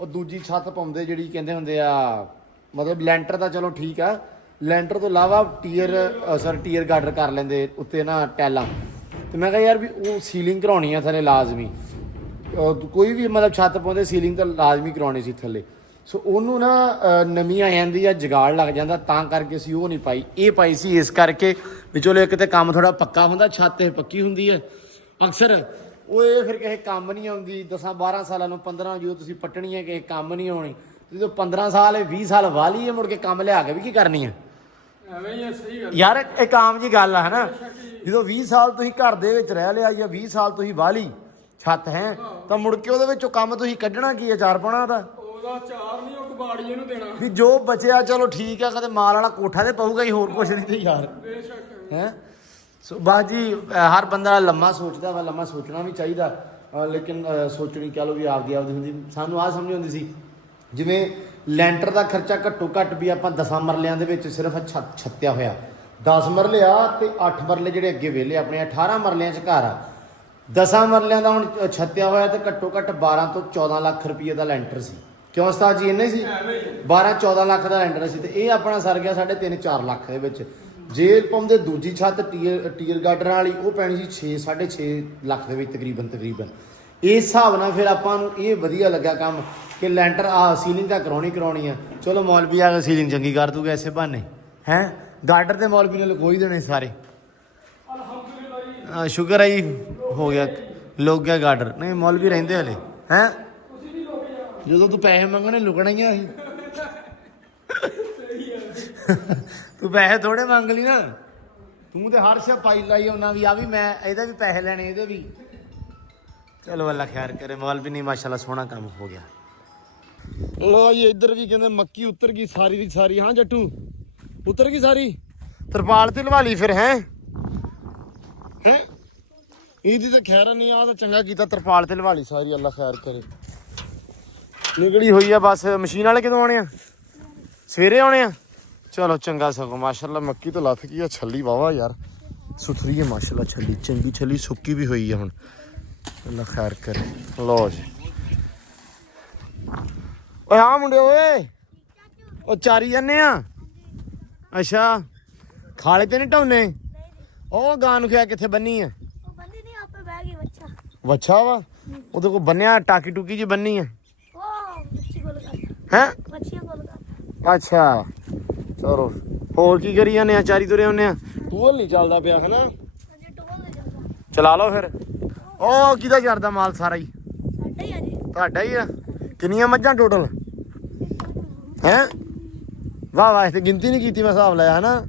ਉਹ ਦੂਜੀ ਛੱਤ ਪਾਉਂਦੇ ਜਿਹੜੀ ਕਹਿੰਦੇ ਹੁੰਦੇ ਆ ਮਤਲਬ ਲੈਂਟਰ ਤਾਂ ਚਲੋ ਠੀਕ ਆ। ਲੈਂਟਰ ਤੋਂ ਇਲਾਵਾ ਟੀਅਰ ਗਾਰਡਰ ਕਰ ਲੈਂਦੇ ਉੱਤੇ ਨਾ ਟੈਲਾਂ। ਤੇ ਮੈਂ ਕਿਹਾ ਯਾਰ ਵੀ ਉਹ ਸੀਲਿੰਗ ਕਰਾਉਣੀ ਆ ਥੱਲੇ ਲਾਜ਼ਮੀ। ਕੋਈ ਵੀ ਮਤਲਬ ਛੱਤ ਪਾਉਂਦੇ ਸੀਲਿੰਗ ਤਾਂ ਲਾਜ਼ਮੀ ਕਰਾਉਣੀ ਸੀ ਥੱਲੇ। ਸੋ ਉਹਨੂੰ ਨਾ ਨਵੀਂ ਆ ਜਾਂਦੀ ਆ ਜਗਾੜ ਲੱਗ ਜਾਂਦਾ ਤਾਂ ਕਰਕੇ ਅਸੀਂ ਉਹ ਨਹੀਂ ਪਾਈ। ਇਹ ਪਾਈ ਸੀ ਇਸ ਕਰਕੇ ਵੀ ਚਲੋ ਇੱਕ ਤੇ ਕੰਮ ਥੋੜਾ ਪੱਕਾ ਹੁੰਦਾ। ਛੱਤ ਇਹ ਪੱਕੀ ਹੁੰਦੀ ਹੈ ਅਕਸਰ। ਉਹ ਇਹ ਫਿਰ ਕਿਸੇ ਕੰਮ ਨਹੀਂ ਆਉਂਦੀ। 10-12 ਸਾਲਾਂ ਨੂੰ 15 ਜਦੋਂ ਤੁਸੀਂ ਪੱਟਣੀ ਹੈ ਕਿਸੇ ਕੰਮ ਨਹੀਂ ਆਉਣੀ। ਜਦੋਂ 15 ਸਾਲ 20 ਸਾਲ ਵਾਲੀ ਹੈ ਮੁੜ ਕੇ ਕੰਮ ਲਿਆ ਕੇ ਵੀ ਕੀ ਕਰਨੀ ਹੈ। ਐਵੇਂ ਹੀ ਆ। ਸਹੀ ਗੱਲ ਯਾਰ ਇੱਕ ਆਮ ਜੀ ਗੱਲ ਆ ਹੈ ਨਾ। ਜਦੋਂ 20 ਸਾਲ ਤੁਸੀਂ ਘਰ ਦੇ ਵਿੱਚ ਰਹਿ ਲਿਆ ਜਾਂ 20 ਸਾਲ ਤੁਸੀਂ ਵਾਲੀ ਛੱਤ ਹੈ ਤਾਂ ਮੁੜ ਕੇ ਉਹਦੇ ਵਿੱਚੋਂ ਕੰਮ ਤੁਸੀਂ ਕੱਢਣਾ ਕੀ ਹੈ? ਚਾਰ ਪਾਉਣਾ ਉਹਦਾ ਚਾਰ ਨਹੀਂ ਉਹ ਕਬਾੜੀਏ ਨੂੰ ਦੇਣਾ ਵੀ ਜੋ ਬਚਿਆ ਚਲੋ ਠੀਕ ਆ। ਕਦੇ ਮਾਲ ਵਾਲਾ ਕੋਠਾ ਤੇ ਪਊਗਾ ਹੀ ਹੋਰ ਕੁਛ ਨਹੀਂ ਤੇ ਯਾਰ ਬੇਸ਼ੱਕ ਹੈ। ਸੋ ਬਾਜੀ ਹਰ ਬੰਦਾ ਲੰਮਾ ਸੋਚਦਾ ਵਾ। ਲੰਮਾ ਸੋਚਣਾ ਵੀ ਚਾਹੀਦਾ ਲੇਕਿਨ ਸੋਚਣੀ ਕਹਿ ਲਓ ਵੀ ਆਪਦੀ ਹੁੰਦੀ। ਸਾਨੂੰ ਆਹ ਸਮਝ ਆਉਂਦੀ ਸੀ ਜਿਵੇਂ ਲੈਂਟਰ ਦਾ ਖਰਚਾ ਘੱਟੋ ਘੱਟ ਵੀ ਆਪਾਂ 10 ਮਰਲਿਆਂ ਦੇ ਵਿੱਚ ਸਿਰਫ ਛੱਤਿਆ ਹੋਇਆ 10 ਮਰਲੇ ਆ ਤੇ 8 ਮਰਲੇ ਜਿਹੜੇ ਅੱਗੇ ਵਿਹਲੇ ਆਪਣੇ 18 ਮਰਲਿਆਂ 'ਚ ਘਰ ਆ। 10 ਮਰਲਿਆਂ ਦਾ ਹੁਣ ਛੱਤਿਆ ਹੋਇਆ ਤੇ ਘੱਟੋ ਘੱਟ 12 ਤੋਂ 14 ਲੱਖ ਰੁਪਏ ਦਾ ਲੈਂਟਰ ਸੀ। ਕਿਉਂ ਉਸਤਾਦ ਜੀ ਇੰਨੇ ਸੀ? 12-14 ਲੱਖ ਦਾ ਲੈਂਟਰ ਸੀ ਤੇ ਇਹ ਆਪਣਾ ਸਰ ਗਿਆ 3.5-4 ਲੱਖ ਦੇ ਵਿੱਚ। ਜੇ ਪਾਉਂਦੇ ਦੂਜੀ ਛੱਤ ਟੀਅਰ ਗਾਰਡਰਾਂ ਵਾਲੀ ਉਹ ਪੈਣੀ ਸੀ 6.5 ਲੱਖ ਦੇ ਵਿੱਚ ਤਕਰੀਬਨ। ਇਸ ਹਿਸਾਬ ਨਾਲ ਫਿਰ ਆਪਾਂ ਨੂੰ ਇਹ ਵਧੀਆ ਲੱਗਾ ਕੰਮ ਕਿ ਲੈਂਟਰ ਸੀਲਿੰਗ ਤਾਂ ਕਰਾਉਣੀ ਆ। ਚਲੋ ਮੌਲਵੀ ਆ ਕੇ ਸੀਲਿੰਗ ਚੰਗੀ ਕਰ ਦੂਗਾ ਐਸੇ ਬਹਾਨੇ ਹੈ। ਗਾਰਡਰ ਤੇ ਮੌਲਵੀ ਨੇ ਲਗੋ ਹੀ ਦੇਣੇ ਸਾਰੇ। ਅਲਹਮਦੁਲਿਲਾ ਜੀ। ਸ਼ੁਕਰ ਹੈ ਜੀ ਹੋ ਗਿਆ ਲੋਕ ਗਿਆ ਗਾਰਡਰ। ਨਹੀਂ ਮੌਲਵੀ ਰਹਿੰਦੇ ਹਲੇ ਹੈ। ਜਦੋਂ ਤੂੰ ਪੈਸੇ ਮੰਗਣੇ ਲੁਕਣਾ ਹੀ ਆ ਅਸੀਂ। ਤੂੰ ਪੈਸੇ ਥੋੜੇ ਮੰਗ ਲਈ ਨਾ। ਤੂੰ ਤੇ ਹਰ ਸ਼ਾ ਪਾਈ ਲਾਈ ਉਹਨਾਂ ਵੀ ਆ ਵੀ ਮੈਂ ਇਹਦੇ ਵੀ ਪੈਸੇ ਲੈਣੇ ਇਹਦੇ ਵੀ। ਚਲੋ ਅੱਲਾ ਖੈਰ ਕਰੇ। ਮੌਲਵੀ ਨਹੀਂ ਮਾਸ਼ਾਅੱਲਾ ਸੋਹਣਾ ਕੰਮ ਹੋ ਗਿਆ। ਲੋ ਜੀ ਇੱਧਰ ਵੀ ਕਹਿੰਦੇ ਮੱਕੀ ਉਤਰ ਗਈ ਸਾਰੀ ਦੀ ਸਾਰੀ। ਹਾਂ ਜੱਟੂ ਉਤਰ ਗਈ ਸਾਰੀ। ਤਰਪਾਲ ਤੇ ਲਵਾ ਲਈ ਫਿਰ ਹੈ ਇਹਦੀ ਤਾਂ ਖੈਰ ਨਹੀਂ। ਆ ਤਾਂ ਚੰਗਾ ਕੀਤਾ ਤਰਪਾਲ ਤੇ ਲਵਾ ਲਈ ਸਾਰੀ। ਅੱਲਾ ਖੈਰ ਕਰੇ। ਨਿਕਲੀ ਹੋਈ ਆ ਬਸ। ਮਸ਼ੀਨ ਵਾਲੇ ਕਦੋਂ ਆਉਣੇ ਆ? ਸਵੇਰੇ ਆਉਣੇ ਆ। ਚਲੋ ਚੰਗਾ ਸਗੋਂ ਮਾਸ਼ਾਅੱਲਾ ਮੱਕੀ ਤੋਂ ਲੱਥ ਗਈ ਆ। ਛੱਲੀ ਵਾਵਾ ਯਾਰ ਸੁਥਰੀ ਹੈ ਮਾਸ਼ਾਅੱਲਾ। ਛੱਲੀ ਚੰਗੀ ਛੱਲੀ ਸੁੱਕੀ ਵੀ ਹੋਈ ਆ ਹੁਣ। ਅੱਲਾ ਖੈਰ ਕਰੇ। ਲਓ ਜੀ ਓਏ ਹਾਂ ਮੁੰਡੇ ਓਏ ਉਹ ਚਾਰੀ ਜਾਂਦੇ ਆ। ਅੱਛਾ ਖਾਲੇ ਤੇ ਨਹੀਂ ਢਾਉਨੇ? ਉਹ ਗਾਂ ਨੂੰ ਕਿਹਾ ਕਿੱਥੇ ਬੰਨੀ ਆ? ਵੱਛਾ ਵਾ ਉਹਦੇ ਕੋਲ ਬੰਨਿਆ ਟਾਕੀ ਟੂਕੀ ਜੀ ਬੰਨੀ ਆ ਹੈ। ਅੱਛਾ ਚਲੋ ਹੋਰ ਕੀ ਕਰੀ ਜਾਂਦੇ ਆ ਚਾਰੀ ਤੁਰੇ ਹੁੰਦੇ ਆ ਟੂਲ ਨਹੀਂ ਚੱਲਦਾ ਪਿਆ ਹਨਾ ਚਲਾ ਲਓ ਫਿਰ ਉਹ ਕਿਹਦਾ ਕਰਦਾ ਮਾਲ ਸਾਰਾ ਹੀ ਤੁਹਾਡਾ ਹੀ ਆ ਕਿੰਨੀਆਂ ਮੱਝਾਂ ਟੋਟਲ ਹੈ ਵਾਹ ਵਾਹ ਤੇ ਗਿਣਤੀ ਨਹੀਂ ਕੀਤੀ ਮੈਂ ਹਿਸਾਬ ਲਾਇਆ ਹਨਾ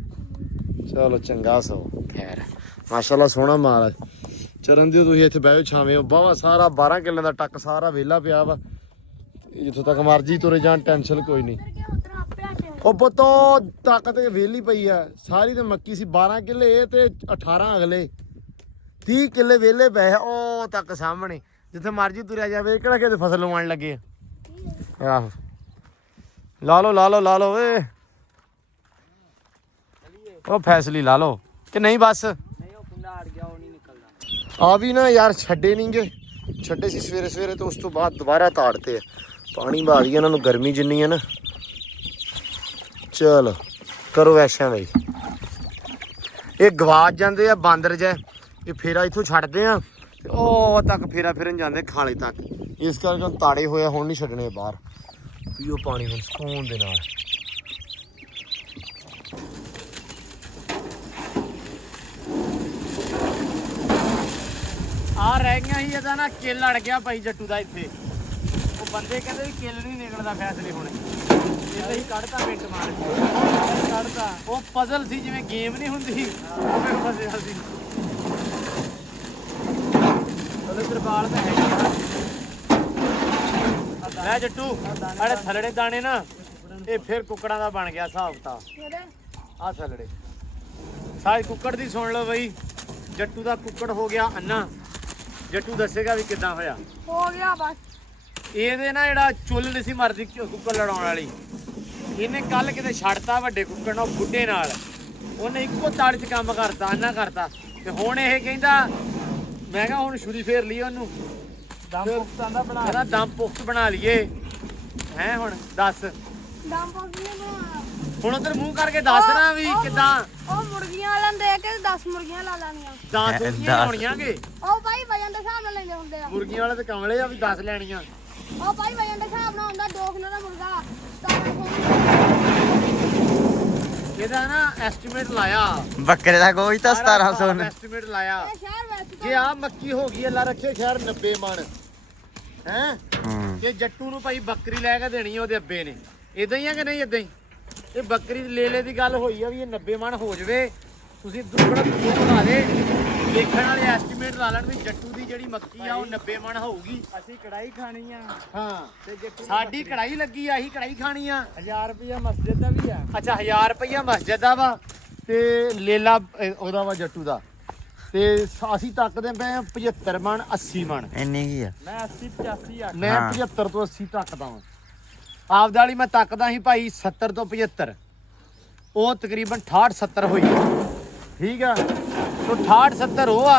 ਚਲੋ ਚੰਗਾ ਸੋ ਖੈਰ ਮਾਸ਼ਾਅੱਲਾ ਸੋਹਣਾ ਮਾਲ ਆ ਚਰਨ ਦਿਓ ਤੁਸੀਂ ਇੱਥੇ ਬਹਿਓ ਛਾਵੇਂ ਬਾਵਾ ਸਾਰਾ 12 ਕਿੱਲੇ ਦਾ ਟੱਕ ਸਾਰਾ ਵਿਹਲਾ ਪਿਆ ਵਾ ਜਿੱਥੋਂ ਤੱਕ ਮਰਜੀ ਤੁਰੇ ਜਾਣ ਟੈਨਸ਼ਨ ਕੋਈ ਨਹੀਂ ਉਹ ਪੁੱਤੋ ਤੱਕ ਤੇ ਵਿਹਲੀ ਪਈ ਆ ਸਾਰੀ ਤੇ ਮੱਕੀ ਸੀ 12 ਕਿੱਲੇ ਤੇ 18 ਅਗਲੇ 30 ਕਿੱਲੇ ਵਿਹਲੇ ਪਏ ਉਹ ਤੱਕ ਸਾਹਮਣੇ ਜਿੱਥੇ ਮਰਜੀ ਤੁਰਿਆ ਜਾਵੇ ਕਿਹੜਾ ਕਿਤੇ ਫਸਲ ਲਵਾਉਣ ਲੱਗੇ ਆ ਆਹੋ ਲਾ ਲਓ ਓਏ ਉਹ ਫੈਸਲੀ ਲਾ ਲਓ ਕਿ ਨਹੀਂ ਬਸ ਆ ਵੀ ਨਾ ਯਾਰ ਛੱਡੇ ਨਹੀਂਗੇ ਛੱਡੇ ਸੀ ਸਵੇਰੇ ਤੇ ਉਸ ਤੋਂ ਬਾਅਦ ਦੁਬਾਰਾ ਤਾੜਤੇ ਆ ਪਾਣੀ ਪਾ ਦਈਏ ਇਹਨਾਂ ਨੂੰ ਗਰਮੀ ਜਿੰਨੀ ਹੈ ਨਾ ਚਲੋ ਕਰੋ ਐਸ਼ਾਂ ਬਈ ਇਹ ਗਵਾਚ ਜਾਂਦੇ ਆ ਬਾਂਦਰ ਜੈ ਇਹ ਫੇਰਾ ਇੱਥੋਂ ਛੱਡਦੇ ਆ ਤੇ ਉਹ ਤੱਕ ਫੇਰਾ ਫਿਰਨ ਜਾਂਦੇ ਖਾਲੇ ਤੱਕ ਇਸ ਕਰਕੇ ਹੁਣ ਤਾੜੇ ਹੋਇਆ ਹੁਣ ਨਹੀਂ ਛੱਡਣੇ ਬਾਹਰ ਪੀਓ ਪਾਣੀ ਹੁਣ ਸਕੂਨ ਦੇ ਨਾਲ ਆ ਰਹਿ ਗਈਆਂ ਸੀ ਇਹਦਾ ਨਾ ਕਿੱਲ ਅੜ ਗਿਆ ਭਾਈ ਜੱਟੂ ਦਾ ਇੱਥੇ ਉਹ ਬੰਦੇ ਕਹਿੰਦੇ ਵੀ ਕਿੱਲ ਨਹੀਂ ਨਿਕਲਦਾ ਫੈਸਲੇ ਹੋਣੇ ਇਹਦਾ ਹੀ ਕੱਢਤਾ ਮਿੰਟ ਮਾਰ ਕੇ ਕੱਢਤਾ ਉਹ ਪਜ਼ਲ ਸੀ ਜਿਵੇਂ ਗੇਮ ਨਹੀਂ ਹੁੰਦੀ ਉਹ ਫਿਰ ਫਸਿਆ ਸੀ ਉਹਦੇ ਤਰਪਾਲ ਤਾਂ ਹੈ ਲੈ ਜੱਟੂ ਅੜੇ ਥਲੜੇ ਦਾਣੇ ਨਾ ਇਹ ਫਿਰ ਕੁੱਕੜਾਂ ਦਾ ਬਣ ਗਿਆ ਹਿਸਾਬ ਤਾਂ ਆ ਥਲੜੇ ਸਾਰੀ ਕੁੱਕੜ ਦੀ ਸੁਣ ਲਓ ਬਈ ਜੱਟੂ ਦਾ ਕੁੱਕੜ ਹੋ ਗਿਆ ਅੰਨਾ ਜੱਟੂ ਦੱਸੇਗਾ ਵੀ ਕਿੱਦਾਂ ਹੋਇਆ ਹੋ ਗਿਆ ਬਸ ਇਹਦੇ ਨਾ ਜਿਹੜਾ ਚੁੱਲ ਨਹੀਂ ਸੀ ਮਰਦੀ ਕੁੱਕੜ ਲੜਾਉਣ ਵਾਲੀ ਇਹਨੇ ਕੱਲ ਕਿਤੇ ਛੱਡਤਾ ਵੱਡੇ ਕੁੱਕੜ ਨਾਲ ਬੁੱਢੇ ਨਾਲ ਉਹਨੇ ਇੱਕੋ ਤਾੜ 'ਚ ਕੰਮ ਕਰਤਾ ਅੰਨਾ ਕਰਤਾ ਤੇ ਹੁਣ ਇਹ ਕਹਿੰਦਾ ਮੈਂ ਕਿਹਾ ਹੁਣ ਛੁਰੀ ਫੇਰ ਲਈ ਉਹਨੂੰ ਦਮ ਪੁਖਤਾਂ ਦਾ ਬਣਾ ਦਮ ਪੁਖਤ ਬਣਾ ਲਈਏ ਹੈ ਹੁਣ ਦੱਸ ਦਮ ਪੁਖਤ ਨੇ ਬਣਾਉਣਾ ਹੁਣ ਉਧਰ ਮੂੰਹ ਕਰਕੇ ਦੱਸ ਨਾ ਵੀ ਕਿੱਦਾਂ ਉਹ ਮੁਰਗੀਆਂ ਵਾਲਾਂ ਦੇ ਕੇ 10 ਮੁਰਗੀਆਂ ਲਾ ਲੈਣੀਆਂ 10 ਮੁਰਗੀਆਂ ਹੋਣੀਆਂਗੇ ਉਹ ਭਾਈ ਵਜਨ ਦੇ ਹਿਸਾਬ ਨਾਲ ਲੈਂਦੇ ਹੁੰਦੇ ਆ ਮੁਰਗੀਆਂ ਵਾਲੇ ਤੇ ਕਮਲੇ ਆ ਵੀ 10 ਲੈਣੀਆਂ ਉਹ ਭਾਈ ਵਜਨ ਦੇ ਹਿਸਾਬ ਨਾਲ ਹੁੰਦਾ 2 ਕਿਲੋ ਦਾ ਮੁਰਗਾ ਇਹਦਾ ਨਾ ਐਸਟੀਮੇਟ ਲਾਇਆ ਬੱਕਰੇ ਦਾ ਕੋਈ ਤਾਂ 1700 ਨੇ ਐਸਟੀਮੇਟ ਲਾਇਆ ਇਹ ਸ਼ਹਿਰ ਵਿੱਚ ਜੇ ਆ ਮੱਕੀ ਹੋ ਗਈ ਅੱਲਾ ਰੱਖੇ ਖੈਰ 90 ਮਣ ਹੈ ਜੇ ਜੱਟੂ ਨੂੰ ਭਾਈ ਬੱਕਰੀ ਲੈ ਕੇ ਦੇਣੀ ਉਹਦੇ ਅੱਬੇ ਨੇ ਇਦਾਂ ਹੀ ਆ ਕਿ ਨਹੀਂ ਇਦਾਂ ਹੀ ਇਹ ਬੱਕਰੀ ਲੈ ਦੀ ਗੱਲ ਹੋਈ ਆ ਵੀ ਇਹ 90 ਮਣ ਹੋ ਜਵੇ ਤੁਸੀਂ ਦੁੱਗਣਾ ਬਣਾ ਦੇ ਦੇਖਣ ਵਾਲੇ ਐਸਟੀਮੇਟ ਲਾ ਲੈਣ ਵੀ ਜੱਟੂ ਦੀ ਜਿਹੜੀ ਮੱਕੀ ਆ ਉਹ 90 ਮਣ ਹੋਊਗੀ ਅਸੀਂ ਕੜਾਈ ਖਾਣੀ ਆ ਹਾਂ ਤੇ ਜੱਟੂ ਸਾਡੀ ਕੜਾਈ ਲੱਗੀ ਆ ਅਸੀਂ ਕੜਾਈ ਖਾਣੀ ਆ 1000 ਰੁਪਇਆ ਮਸਜਿਦ ਦਾ ਵੀ ਆ ਅੱਛਾ 1000 ਰੁਪਇਆ ਮਸਜਿਦ ਦਾ ਵਾ ਤੇ ਲੇਲਾ ਉਹਦਾ ਵਾ ਜੱਟੂ ਦਾ ਤੇ ਅਸੀਂ ਤੱਕਦੇ ਪਏ ਆ 75 ਮਣ 80 ਮਣ ਇੰਨੀ ਕੀ ਆ ਮੈਂ 80 85 ਆ ਮੈਂ 75 ਤੋਂ 80 ਤੱਕਦਾ ਵਾਂ ਆਪਦਾ ਵਾਲੀ ਮੈਂ ਤੱਕਦਾ ਸੀ ਭਾਈ 70 ਤੋਂ 75 ਉਹ ਤਕਰੀਬਨ 68 70 ਹੋਈ ਠੀਕ ਆ ਸੋ 68 70 ਉਹ ਆ